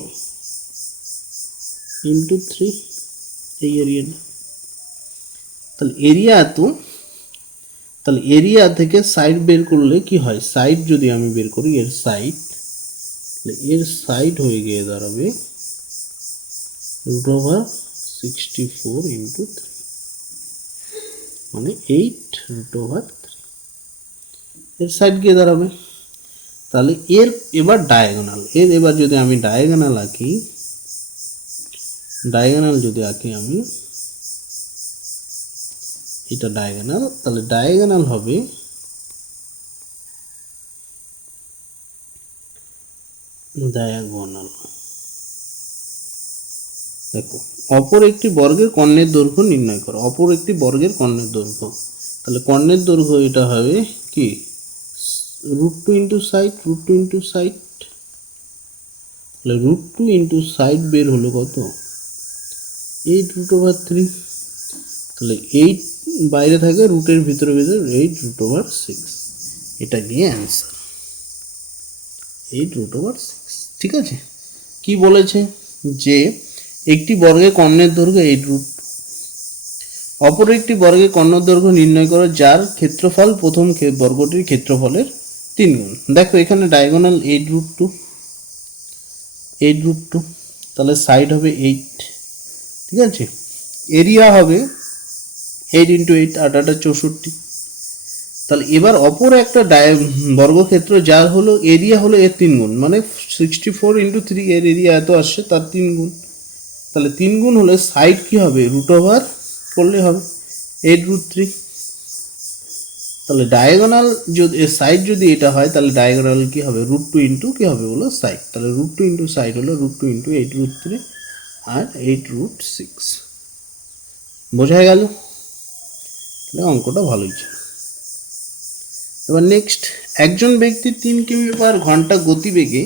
ইন্টু 3, এই এরিয়াটা। তাহলে এরিয়া এত, তাহলে এরিয়া থেকে সাইড বের করলে কি হয়? সাইড যদি আমি বের করি, এর সাইড, এর সাইড হয়ে গিয়ে দাঁড়াবে √64 ইন্টু 3, মানে 8√3, এর সাইড গিয়ে দাঁড়াবে। তাহলে এর এবার ডায়াগোনাল, এর এবার যদি আমি ডায়াগোনাল আঁকি, ডায়াগোনাল যদি আঁকি আমি, এটা ডায়াগোনাল, তাহলে ডায়াগোনাল হবে ডায়াগোনাল। দেখো, অপর একটি বর্গের কর্ণের দৈর্ঘ্য নির্ণয় করো। অপর একটি বর্গের কর্ণের দৈর্ঘ্য, তাহলে কর্ণের দৈর্ঘ্য এটা হবে কি √2 ইন্টু সাইড, √2 ইন্টু সাইড, তাহলে √2 ইন্টু সাইড বের হলো কত? 8√3। তাহলে 8 বাইরে থাকে, রুটের ভিতরে 8√6, এটা গিয়ে অ্যান্সার 8√6। ঠিক আছে, কি বলেছে? যে একটি বর্গের কর্ণের দৈর্ঘ্য 8√2, অপর একটি বর্গের কর্ণের দৈর্ঘ্য নির্ণয় করো যার ক্ষেত্রফল প্রথম বর্গটির ক্ষেত্রফলের 3 গুণ। দেখো এখানে ডায়াগোনাল 8√2, 8√2, তাহলে সাইড হবে 8। ঠিক আছে, এরিয়া হবে 8 ইন্টু 8, 8 64। তাহলে এবার অপর একটা বর্গক্ষেত্র যার হলো এরিয়া হলো এর 3 গুণ, মানে 64 ইন্টু 3, এর এরিয়া এত আসছে, তার 3 গুণ। তাহলে 3 গুণ হলে সাইড কি হবে? √ওভার করলে হবে 8√3। তাহলে ডায়াগোনাল যদি সাইড যদি এটা হয়, তাহলে ডায়াগোনাল কি হবে? √2 ইন্টু কি হবে বলো? সাইড। তাহলে √2 ইন্টু সাইড হলো √2 ইন্টু 8√3 আর 8√6। বোঝা গেল? তাহলে অঙ্কটা ভালোই ছিল। এবার নেক্সট, একজন ব্যক্তি 3 কিমি/ঘন্টা গতিবেগে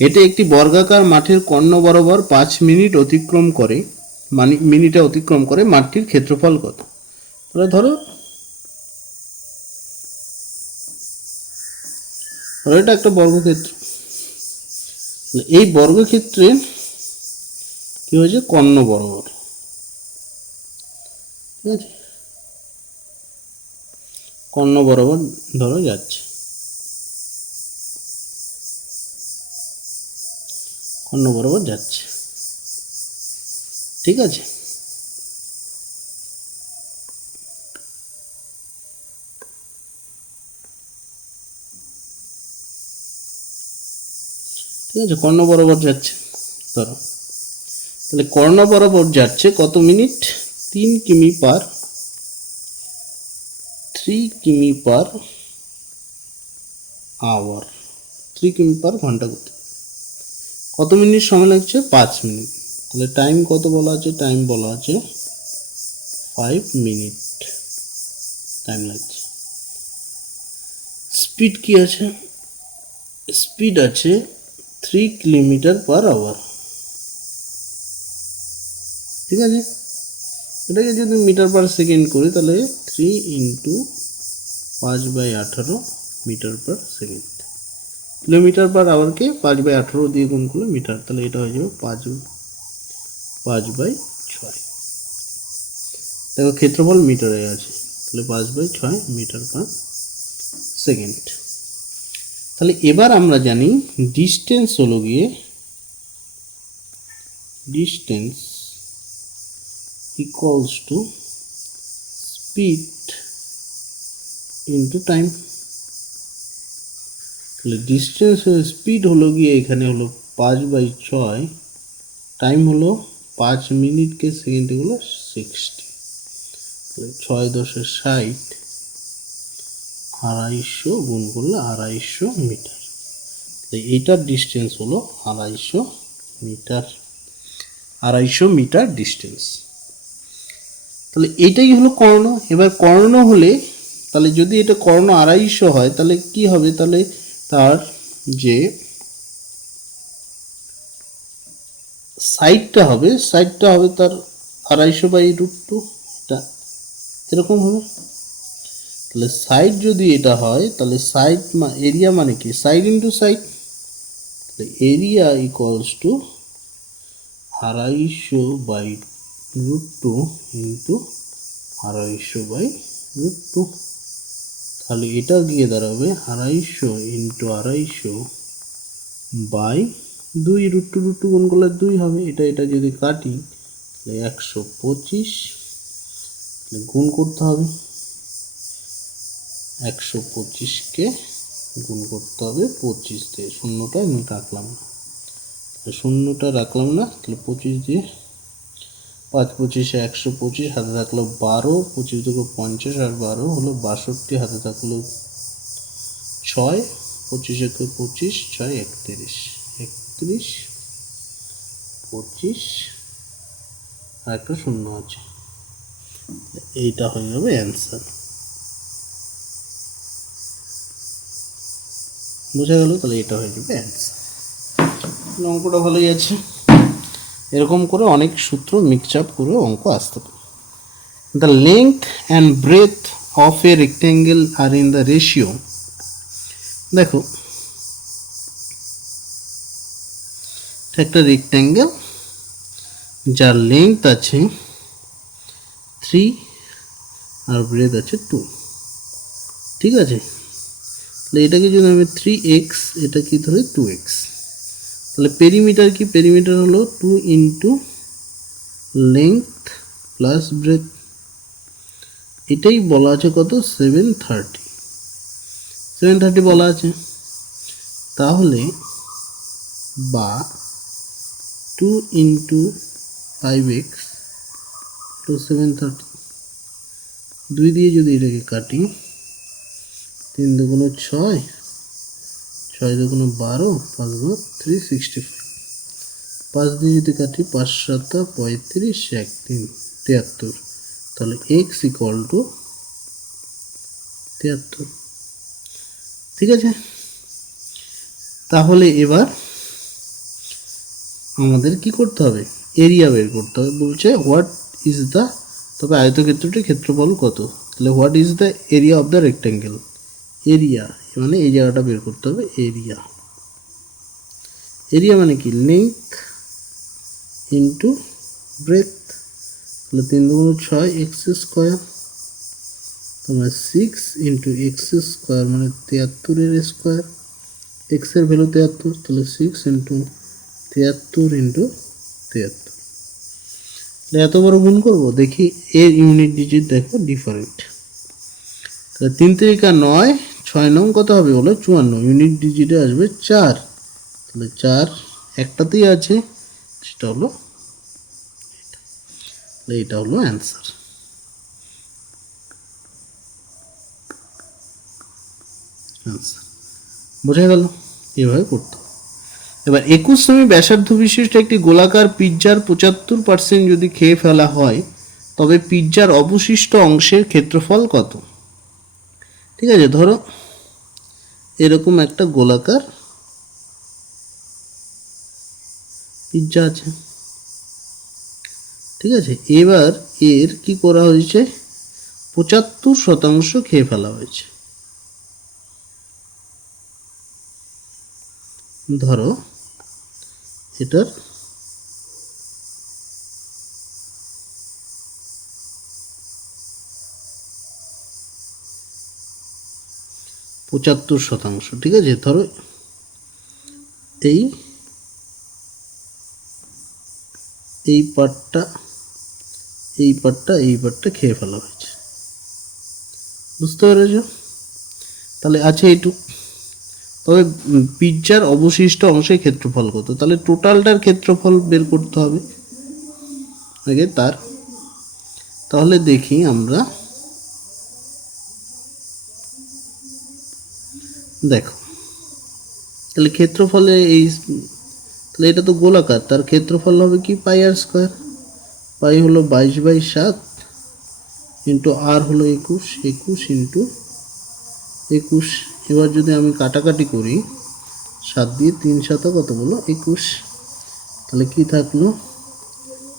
হেঁটে একটি বর্গাকার মাঠের কর্ণ বরাবর 5 মিনিট অতিক্রম করে, মানে মিনিটে অতিক্রম করে, মাঠটির ক্ষেত্রফল কত? তাহলে ধরো এটা একটা বর্গক্ষেত্র, এই বর্গক্ষেত্রে কি হয়েছে? কর্ণ বরাবর। ঠিক আছে, কর্ণ বরাবর ধরো যাচ্ছে, কর্ণ বরাবর যাচ্ছে। ঠিক আছে, ঠিক আছে, কর্ণ বরাবর যাচ্ছে ধরো। তাহলে কর্ণ বরাবর যাচ্ছে কত মিনিট? 3 কিমি/আওয়ার, 3 কিমি/ঘন্টা গতি। কত মিনিট সময় লাগছে? 5 মিনিট। তাহলে টাইম কত বলা আছে? টাইম বলা আছে 5 মিনিট টাইম লাগছে। স্পিড কি আছে? স্পিড আছে 3 কিলোমিটার/আওয়ার। ঠিক আছে, এটাকে যদি মিটার/সেকেন্ড করি, তাহলে 3 ইন্টু 5/18 মিটার/সেকেন্ড। কিলোমিটার/আওয়ারকে 5/18 দিয়ে গুণ করলে মিটার, তাহলে এটা হয়ে যাবে 5/6। দেখো ক্ষেত্রফল মিটারে আছে, তাহলে 5/6 মিটার/সেকেন্ড। তাহলে এবার আমরা জানি ডিস্টেন্স হলো গিয়ে, distance equals to speed into time. তাহলে ডিস্টেন্স স্পিড হলো গিয়ে এখানে হলো 5/6, টাইম হলো 5 মিনিটকে সেকেন্ডে হলো 60, তাহলে 6×10=60, 250 গুণ করলে 250 মিটার। এইটার ডিস্টেন্স হলো 250 মিটার, 250 মিটার ডিস্টেন্স। তাহলে এটাই হলো কর্ণ। এবার কর্ণ হলে তাহলে যদি এটা কর্ণ 250 হয় তাহলে কি হবে, তাহলে তার যে সাইডটা হবে তার 250/√2, এটা এরকম হবে। তাহলে সাইড যদি এটা হয় তাহলে সাইড এরিয়া মানে কি, সাইড ইন্টু সাইড, তাহলে এরিয়া ইকুয়ালস টু 250/√2 ইন্টু 250/√2। তাহলে এটা গিয়ে দাঁড়াবে 250 ইন্টু 250/2, √2 গুণ করলে 2 হবে। এটা যদি কাটি তাহলে 125, তাহলে গুণ করতে হবে, 125কে গুণ করতে হবে 25 দিয়ে, শূন্যটা আমি রাখলাম না, শূন্যটা রাখলাম না, তাহলে 25 দিয়ে 5×25 125, হাতে থাকলো 12, 25 দুগুণ 50 আর 12 হলো 62, হাতে থাকলো 6, 25 একে 25, 6 31, 31, 25 আর একটা শূন্য আছে, এইটা হয়ে যাবে অ্যান্সার। বোঝা গেল? তাহলে এটা হয়ে যাবে অ্যান্সার। অঙ্কটা ভালোই আছে। এরকম করে অনেক সূত্র মিক্স আপ করে অঙ্ক আসতে পারে। The length and breadth of a rectangle are in the ratio. দেখো একটা রেক্ট্যাঙ্গেল যার লেংথ আছে 3 আর ব্রেথ আছে 2, ঠিক আছে। তাহলে এটাকে যদি আমি 3x, এটা কি ধরে 2x, তাহলে পেরিমিটার কি, পেরিমিটার হলো 2 ইন্টু লেংথ প্লাস ব্রেথ, এটাই বলা আছে কত, 730 বলা আছে। তাহলে বা 2 ইন্টু 5x তো 730, 2 দিয়ে যদি এটাকে কাটি, 3 দুগুণ 6, 6 দুগুণ 12, 5 গুণ 365, 5 দিয়ে যদি কাটি 5 7 35, 1 3 73, তাহলে x ইকুয়াল টু 73, ঠিক আছে। তাহলে এবার আমাদের কি করতে হবে, এরিয়া বের করতে হবে। বলছে হোয়াট ইজ দ্য, তবে আয়তক্ষেত্রটির ক্ষেত্রফল কত, তাহলে what is the area of the rectangle, area মানে এই জায়গাটা বের করতে হবে, এরিয়া, এরিয়া মানে কি লেংথ ইন্টু ব্রেথ, তাহলে 3 দুগুণ 6 এক্স স্কোয়ার, তাহলে 6 ইন্টু এক্স স্কোয়ার মানে 73 এর স্কোয়ার, এক্স এর ভ্যালু 73, তাহলে 6 ইন্টু 73 ইন্টু 73, তাহলে এত বড় গুণ করবো, দেখি এর ইউনিট ডিজিট দেখো ডিফারেন্ট, তাহলে 3 3 9, 6 9 কত হবে বলো 54, ইউনিট ডিজিটে আসবে 4, তাহলে 4 একটাতেই আছে, সেটা হলো এটা হলো অ্যান্সার। বোঝা গেল? এভাবে করতে হবে। এবার 21 সেমি ব্যাসার্ধ বিশিষ্ট একটি গোলাকার পিৎজার 75% যদি খেয়ে ফেলা হয় তবে পিৎজার অবশিষ্ট অংশের ক্ষেত্রফল কত? ঠিক আছে, ধরো এরকম একটা গোলাকার পিৎজা আছে, ঠিক আছে। এবার এর কি করা হয়েছে, 75% খেয়ে ফেলা হয়েছে। ধরো এটার 75%, ঠিক আছে। ধরো এই পার্টটা খেয়ে ফেলা হয়েছে, বুঝতে পেরেছ? তাহলে আছে এইটুক। তবে পিজ্জার অবশিষ্ট অংশের ক্ষেত্রফল কত? তাহলে টোটালটার ক্ষেত্রফল বের করতে হবে আগে তার। তাহলে দেখি আমরা, দেখো তাহলে ক্ষেত্রফলে এই, তাহলে এটা তো গোলাকার, তার ক্ষেত্রফল হবে কি পাই আর স্কোয়ার। পাই হলো 22/7 ইন্টু আর হলো 21, 21 ইন্টু 21। এবার যদি আমি কাটাকাটি করি, 7 দিয়ে 3 7 কত বলো 21, তাহলে কি থাকলো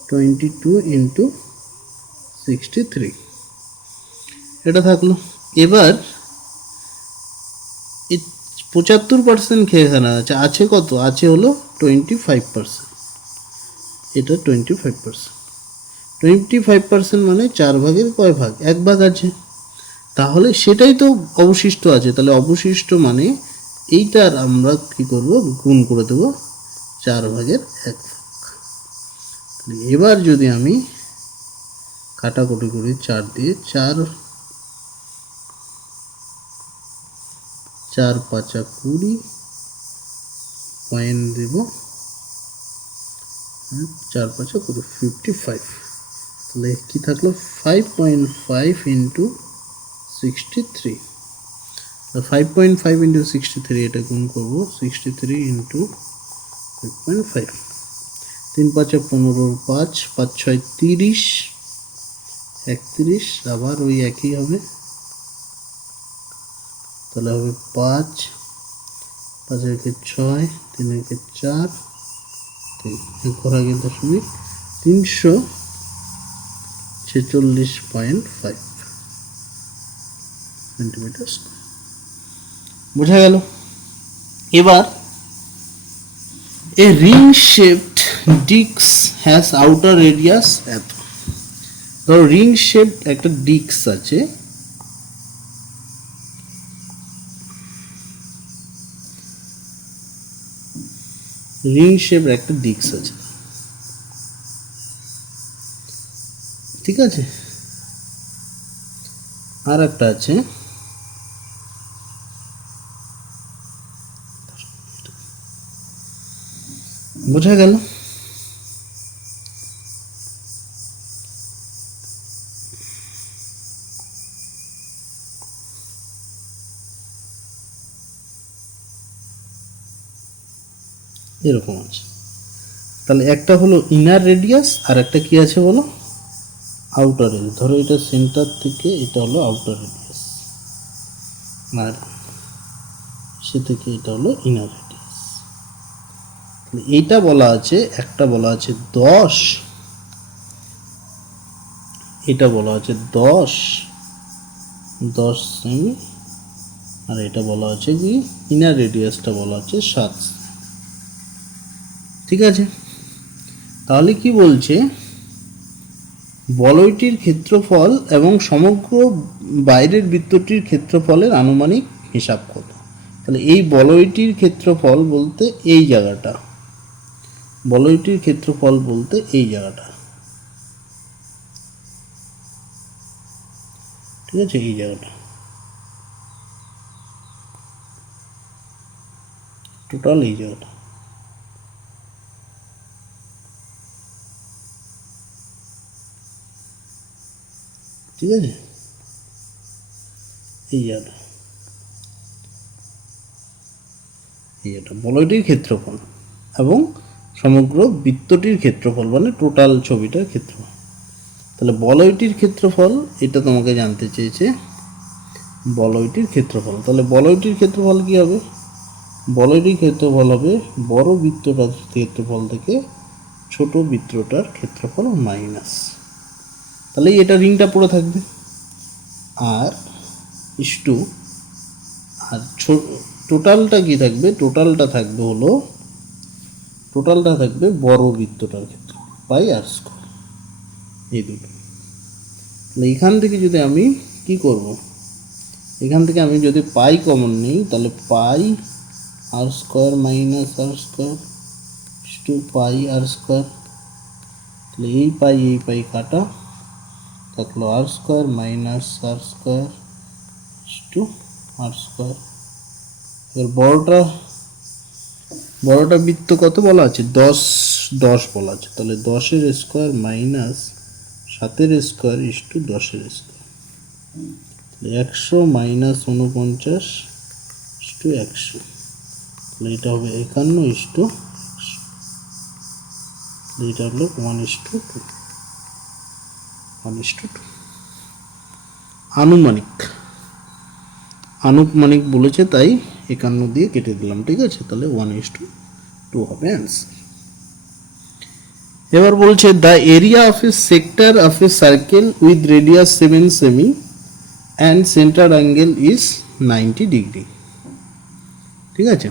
22 ইন্টু 63, এটা থাকলো। এবার এই 75% খেয়ে এখানে আছে কত? আছে হলো 25%। এটা 25%। 25% মানে 4 ভাগের কয় ভাগ? 1 ভাগ আছে। তাহলে সেটাই তো অবশিষ্ট আছে। তাহলে অবশিষ্ট মানে এইটার আমরা কি করব? গুণ করে দেব 4 ভাগের 1 ভাগ। এবার যদি আমি কাটাকুটি করি 4 দিয়ে, 4 4 5 20 পয়েন্ট দেব, 4 5 20, 55। তাহলে কি থাকলো 5.5 ইন্টু 63। 5.5 ইন্টু 63, এটা গুণ করবো 63 ইন্টু 5.5। 3 5 15, 5 5 6 30, 31, আবার ওই একই হবে। তাহলে হবে 5 5 একে 6, 3 একে 4, 1 346.5 সেন্টিমিটার স্কয়ার। বোঝা গেল? এবার a ring shaped disc has outer radius এত। ধরো রিং শেপড একটা ডিস্ক আছে, রিং শেপড একটা ডিস্ক আছে, ঠিক আছে? আর একটা আছে বোঝা গেল? এরকম আছে। তাহলে একটা হলো ইনার রেডিয়াস আর একটা কি আছে বলো? Outer radius. ধরো এটা সেন্টার থেকে এটা হলো আউটার রেডিয়াস, আর সে থেকে এটা হলো ইনার রেডিয়াস। তাহলে এইটা বলা আছে, একটা বলা আছে 10, এটা বলা আছে 10 সেমি, আর এটা বলা আছে কি ইনার রেডিয়াসটা বলা আছে 7। ঠিক আছে? তাহলে কি বলছে? বলয়টির ক্ষেত্রফল এবং সমগ্র বাইরের বৃত্তটির ক্ষেত্রফলের আনুমানিক হিসাব কত? তাহলে এই বলয়টির ক্ষেত্রফল বলতে এই জায়গাটা, বলয়টির ক্ষেত্রফল বলতে এই জায়গাটা, ঠিক আছে? এই জায়গাটা টোটাল, এই জায়গাটা। ঠিক আছে? এই জায়গাটা, এই জায়গাটা বলয়টির ক্ষেত্রফল এবং সমগ্র বৃত্তটির ক্ষেত্রফল, মানে টোটাল ছবিটার ক্ষেত্রফল। তাহলে বলয়টির ক্ষেত্রফল এটা তোমাকে জানতে চেয়েছে, বলয়টির ক্ষেত্রফল। তাহলে বলয়টির ক্ষেত্রফল কি হবে? বলয়টির ক্ষেত্রফল হবে বড় বৃত্তটার ক্ষেত্রফল থেকে ছোট বৃত্তটার ক্ষেত্রফল মাইনাস। তাহলে এটা রিংটা পড়ে থাকবে, আর ইস্টু আর টোটালটা কি থাকবে? টোটালটা থাকবে হলো, টোটালটা থাকবে বড় বৃত্তটার ক্ষেত্রে পাই আর স্কয়ার, এই দুটো। তাহলে এখান থেকে যদি আমি কি করব? এখান থেকে আমি যদি পাই কমন নিই, তাহলে পাই আর square minus R square to pi R square. তাহলে এই পাই কাটা, থাকলো আর square minus R square to R square. এবার বড়টা বৃত্ত কত বলা আছে? 10 বলা আছে, তাহলে 10-এর স্কোয়ার মাইনাস 7-এর স্কোয়ার ইস টু 10-এর স্কোয়ার, 100 মাইনাস 49 ইস টু 100, তাহলে এটা হবে 51 ইস টু 100, এটা হলো 1:2, 1:2। আনুমানিক বলেছে তাই 51 দিয়ে কেটে দিলাম, ঠিক আছে, তাহলে 1:2 হবে অ্যান্সার। এবার বলছে the area of A sector of A circle with radius 7 semi and centre angle is 90 degree, ঠিক আছে।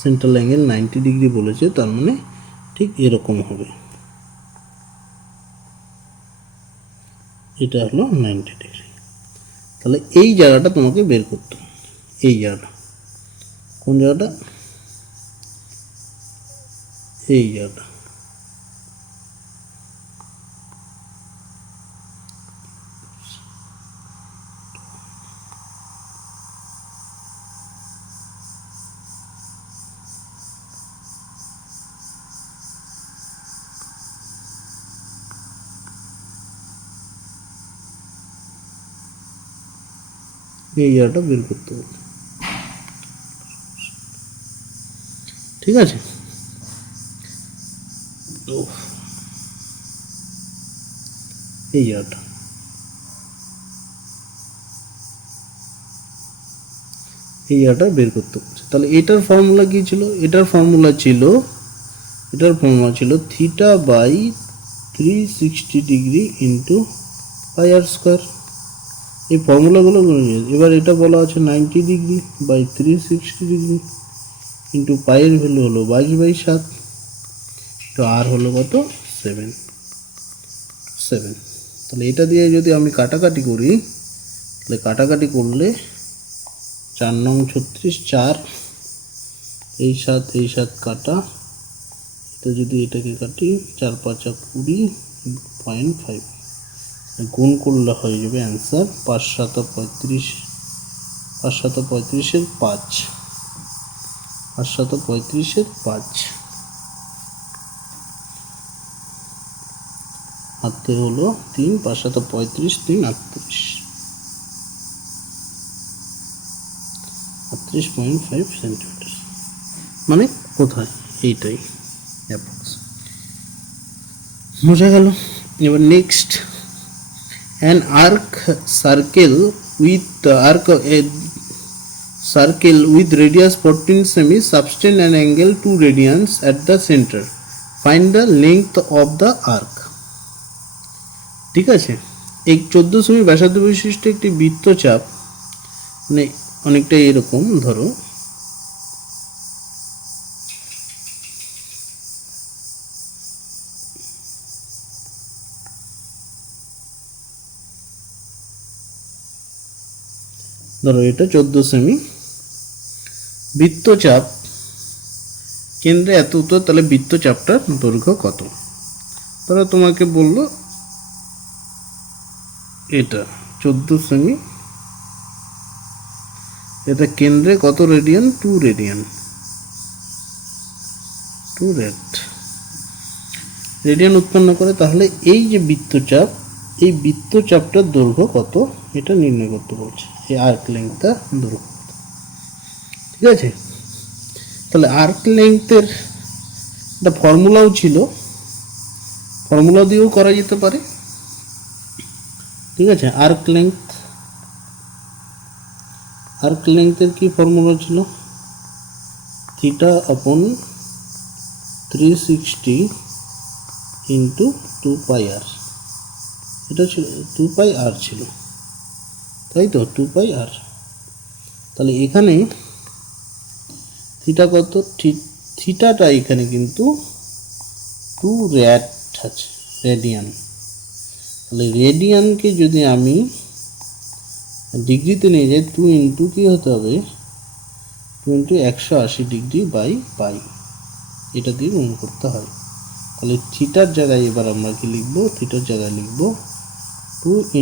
সেন্ট্রাল অ্যাঙ্গেল 90 ডিগ্রি বলেছে, তার মানে ঠিক এরকম হবে, এটা হলো 90 ডিগ্রি। তাহলে এই জায়গাটা তোমাকে বের করতে হবে, এই জায়গাটা কোন জায়গাটা? এই জায়গাটা, এই জায়গাটা বের করতে হবে, ঠিক আছে। এই জায়গাটা, এই জায়গাটা বের করতে বলছে। তাহলে এটার ফর্মুলা কি ছিল? এটার ফর্মুলা ছিল theta by 360 degree into pi r square. এই ফর্মুলাগুলো এবার এটা বলা আছে 90 ডিগ্রি বাই 360 ডিগ্রি ইন্টু পাইয়ের ভ্যালু হলো 22/7, তো আর হলো কত? 7। তাহলে এটা দিয়ে যদি আমি কাটাকাটি করি, তাহলে কাটাকাটি করলে 4 নং 36, 4 এই 7 কাটা, এটা যদি এটাকে কাটি 4 5 20.5, গুণ করলে হয়ে যাবে অ্যান্সার 5 7 35, 5 7 35-এর 5, 5 7 35-এর 5, হাতে হলো 3, 5 7 35, 3 38.5 সেন্টিমিটার, মানে কোথায়? এইটাই অ্যাপ্রক্স, বোঝা গেল। এবার next, an arc circle with radius 14 semi subtend an angle 2 radians at the center, find the length of the arc, ঠিক আছে। এই 14 সেমি ব্যাসার্ধ বিশিষ্ট একটি বৃত্তচাপ, মানে অনেকটা এরকম ধরো, এটা 14 সেমি বৃত্তচাপ, কেন্দ্রে এত উত্তর, তাহলে বৃত্তচাপটার দৈর্ঘ্য কত? তাহলে তোমাকে বললো এটা 14 সেমি, এটা কেন্দ্রে কত রেডিয়ান? 2 রেডিয়ান, 2 রেডিয়ান উৎপন্ন করে। তাহলে এই যে বৃত্তচাপ, এই বৃত্তচাপটার দৈর্ঘ্য কত এটা নির্ণয় করতে বলছে, এই আর্ক লেন্থটা দৈর্ঘ্য, ঠিক আছে। তাহলে আর্ক লেন্থের একটা ফর্মুলাও ছিল, ফর্মুলা দিয়েও করা যেতে পারে, ঠিক আছে। আর্ক লেন্থের কি ফর্মুলা ছিল? থিটা আপন 360 ইন্টু 2 পাই আর, এটা ছিল 2 পাই আর ছিল, তাই তো, 2 পাই আর। তাহলে এখানে থিটা কত? থিটাটা এখানে কিন্তু 2 র্যাড আছে, রেডিয়ান। তাহলে রেডিয়ানকে যদি আমি ডিগ্রিতে নিয়ে যাই, 2 ইন্টু কি হতে হবে? 2/180°/পাই, এটা দিয়ে গুণ করতে হয়। তাহলে থিটার জায়গায় এবার আমরা কি লিখব? থিটার জায়গায় লিখব 2 ×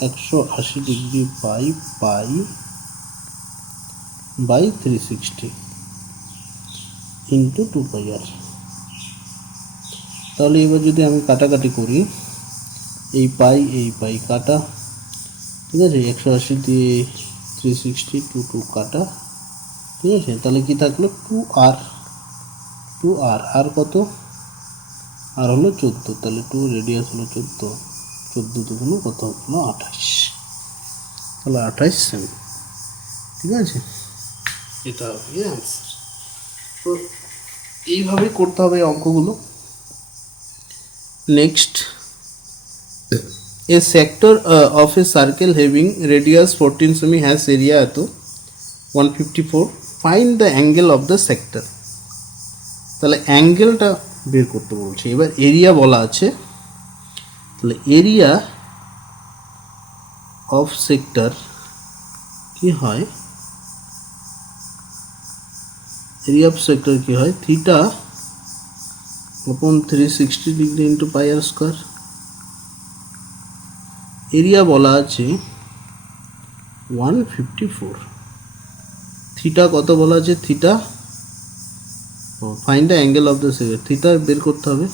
180°/পাই/360 × 2πr। তাহলে এবার যদি আমি কাটাকাটি করি, এই পাই কাটা, ঠিক আছে, 180 দিয়ে 360 2 কাটা, ঠিক আছে। তাহলে কি থাকলো? 2r, আর কত? আর হলো 14, তাহলে 2 রেডিয়াস হলো 14, 14 দুগুণ কত হলো? 28, তাহলে 28 সেমি, ঠিক আছে। এটা হবে অ্যান্সার। তো এইভাবে করতে হবে অঙ্কগুলো। Next, a sector of a circle having radius 14 semi has area এত 154, find the angle of the sector। তাহলে অ্যাঙ্গেলটা বের করতে বলছে। এবার এরিয়া বলা আছে, তাহলে এরিয়া অফ সেক্টর কি হয়? এরিয়া অফ সেক্টর কি হয়? Theta upon 360° into pi r square। Area বলা আছে 154, থিটা কত বলা আছে? Theta, find the angle of the sector, theta বের করতে হবে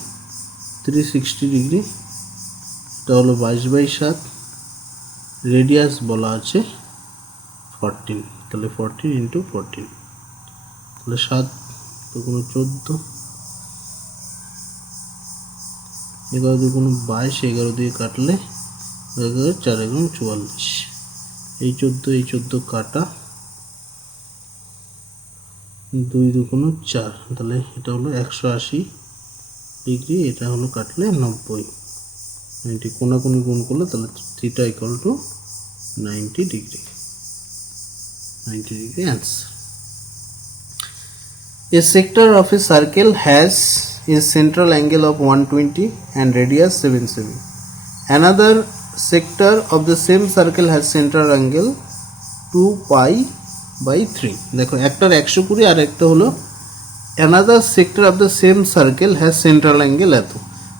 360°, এটা হলো 22/7, রেডিয়াস বলা আছে 14, তাহলে 14 × 14, তাহলে 7 তো কোনো 14, 11 দুগুণ 22, 11 দিয়ে কাটলে 11 4 × 44, এই 14 কাটা, 2 দুগুণ 4, তাহলে এটা হলো 180°, এটা হলো কাটলে 90, কোনাকুনি গুণ করলে তাহলে theta equal to 90°, answer। A sector of a circle has a central angle of 120 and radius 7 semi. Another sector of the same circle has central angle 2π/3। দেখো, একটার 120 আর একটা হলো another sector of the same circle has central angle এত,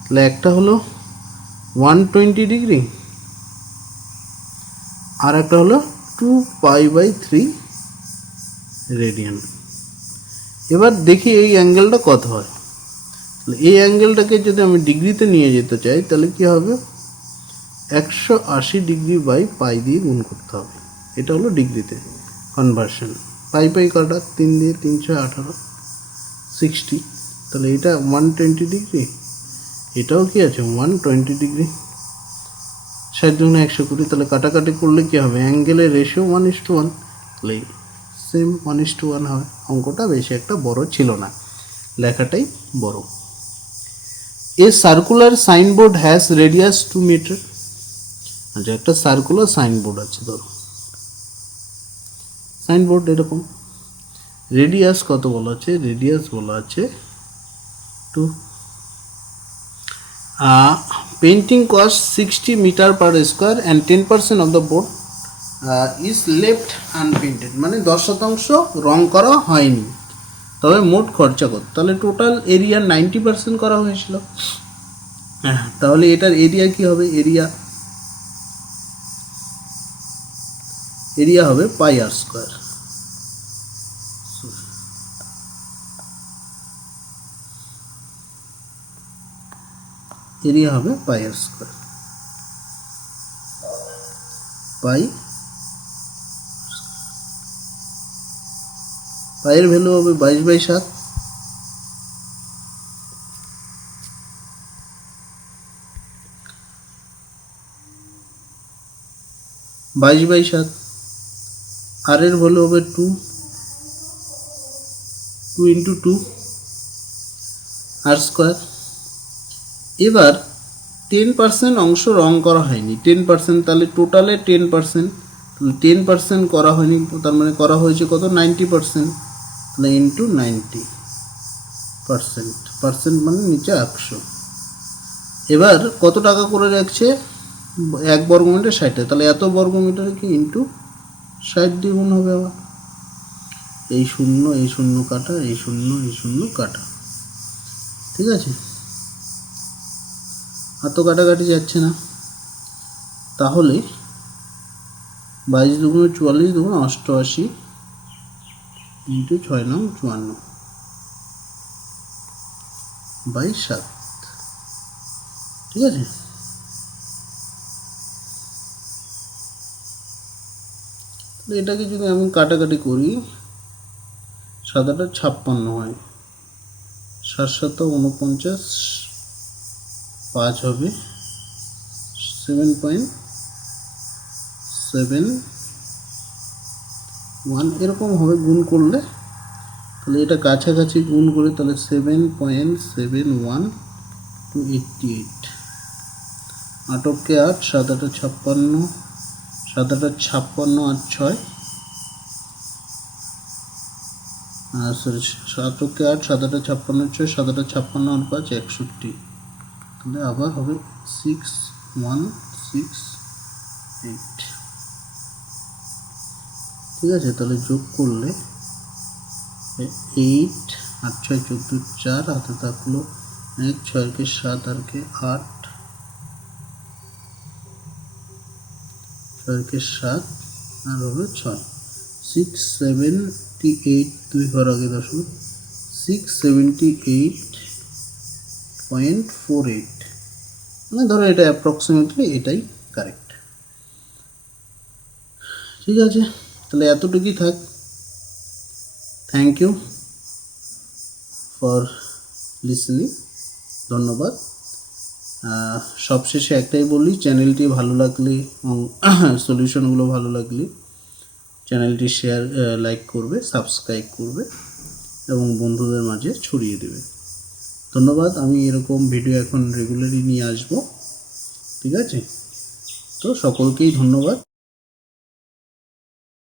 তাহলে একটা হলো 120° আর একটা হলো 2π/3 রেডিয়ান। এবার দেখি এই অ্যাঙ্গেলটা কত হয়। তাহলে এই অ্যাঙ্গেলটাকে যদি আমি ডিগ্রিতে নিয়ে যেতে চাই, তাহলে কি হবে? 180°/পাই দিয়ে গুণ করতে হবে, এটা হলো ডিগ্রিতে কনভার্সন। পাই কাটা, 3 দিয়ে 3 6 18, 60, তাহলে এটা 120°, এটাও কি আছে 120°, 60 × 120, তাহলে কাটাকাটি করলে কি হবে? অ্যাঙ্গেলের রেশিও 1:1, তাহলে সেম 1:1 হবে। অঙ্কটা বেশি একটা বড় ছিল না, লেখাটাই বড়। A circular signboard has radius 2 metre. আচ্ছা, একটা সার্কুলার সাইনবোর্ড আছে, ধরো সাইনবোর্ড এরকম, রেডিয়াস কত বলা আছে? রেডিয়াস বলা আছে 2। Painting cost 60 metre per square and 10% of the board is left unpainted, মানে 10% রং করা হয়নি, তবে মোট খরচা কত? তাহলে টোটাল এরিয়ার 90% করা হয়েছিল। হ্যাঁ, তাহলে এটার এরিয়া কি হবে? এরিয়া হবে πr স্কোয়ার। এরিয়া হবে πr স্কোয়ার, পাইয়ের ভ্যালু হবে 22/7, আর এর ভ্যালু হবে 2 × 2 আর স্কোয়ার। এবার 10% অংশ রং করা হয়নি, 10%, তাহলে টোটালে 10%, তাহলে 10% করা হয়নি, তার মানে করা হয়েছে কত? 90%, তাহলে ইন্টু 90%, মানে নিচে 100। এবার কত টাকা করে রাখছে? 1 বর্গমিটার 60, তাহলে এত বর্গমিটারে কি ইন্টু 60 দিয়ে গুণ হবে আবার, এই শূন্য কাটা, এই শূন্য কাটা। ঠিক আছে, আর তো কাটাকাটি যাচ্ছে না। তাহলে 22 দুগুণ 44 দুগুণ 88 ইন্টু 6 নং 54 বাই 7। ঠিক আছে, তাহলে এটাকে যদি আমি কাটাকাটি করি, 7 8 56 হয়, 7 7 49, 5 হবে 7.71 এরকম হবে গুণ করলে। তাহলে এটা কাছাকাছি গুণ করে তাহলে 7.71 টু 88। 8 কে 8, 7 8 56, 7 8 56 আর 6, সরি 7 কে 8, 7 8 56 6, 7 8 56 আর 5 61। তাহলে আবার হবে 6168। ঠিক আছে, তাহলে যোগ করলে 8 8 6 14 4, হাতে থাকলো 1, 6 কে 7 আর কে 8, 6 কে 7 আর হবে 6, 678, 2 ঘর আগে দশমিক, 678.48। মানে ধরো এটা অ্যাপ্রক্সিমেটলি এটাই কারেক্ট। ঠিক আছে, তাহলে এতটুকুই থাক। থ্যাংক ইউ ফর লিসনিং, ধন্যবাদ। সবশেষে একটাই বলি, চ্যানেলটি ভালো লাগলে এবং সলিউশনগুলো ভালো লাগলে চ্যানেলটি শেয়ার লাইক করবে, সাবস্ক্রাইব করবে এবং বন্ধুদের মাঝে ছড়িয়ে দেবে। ধন্যবাদ। আমি এরকম ভিডিও এখন রেগুলারই নিয়ে আসব। ঠিক আছে, তো সকলকেই ধন্যবাদ।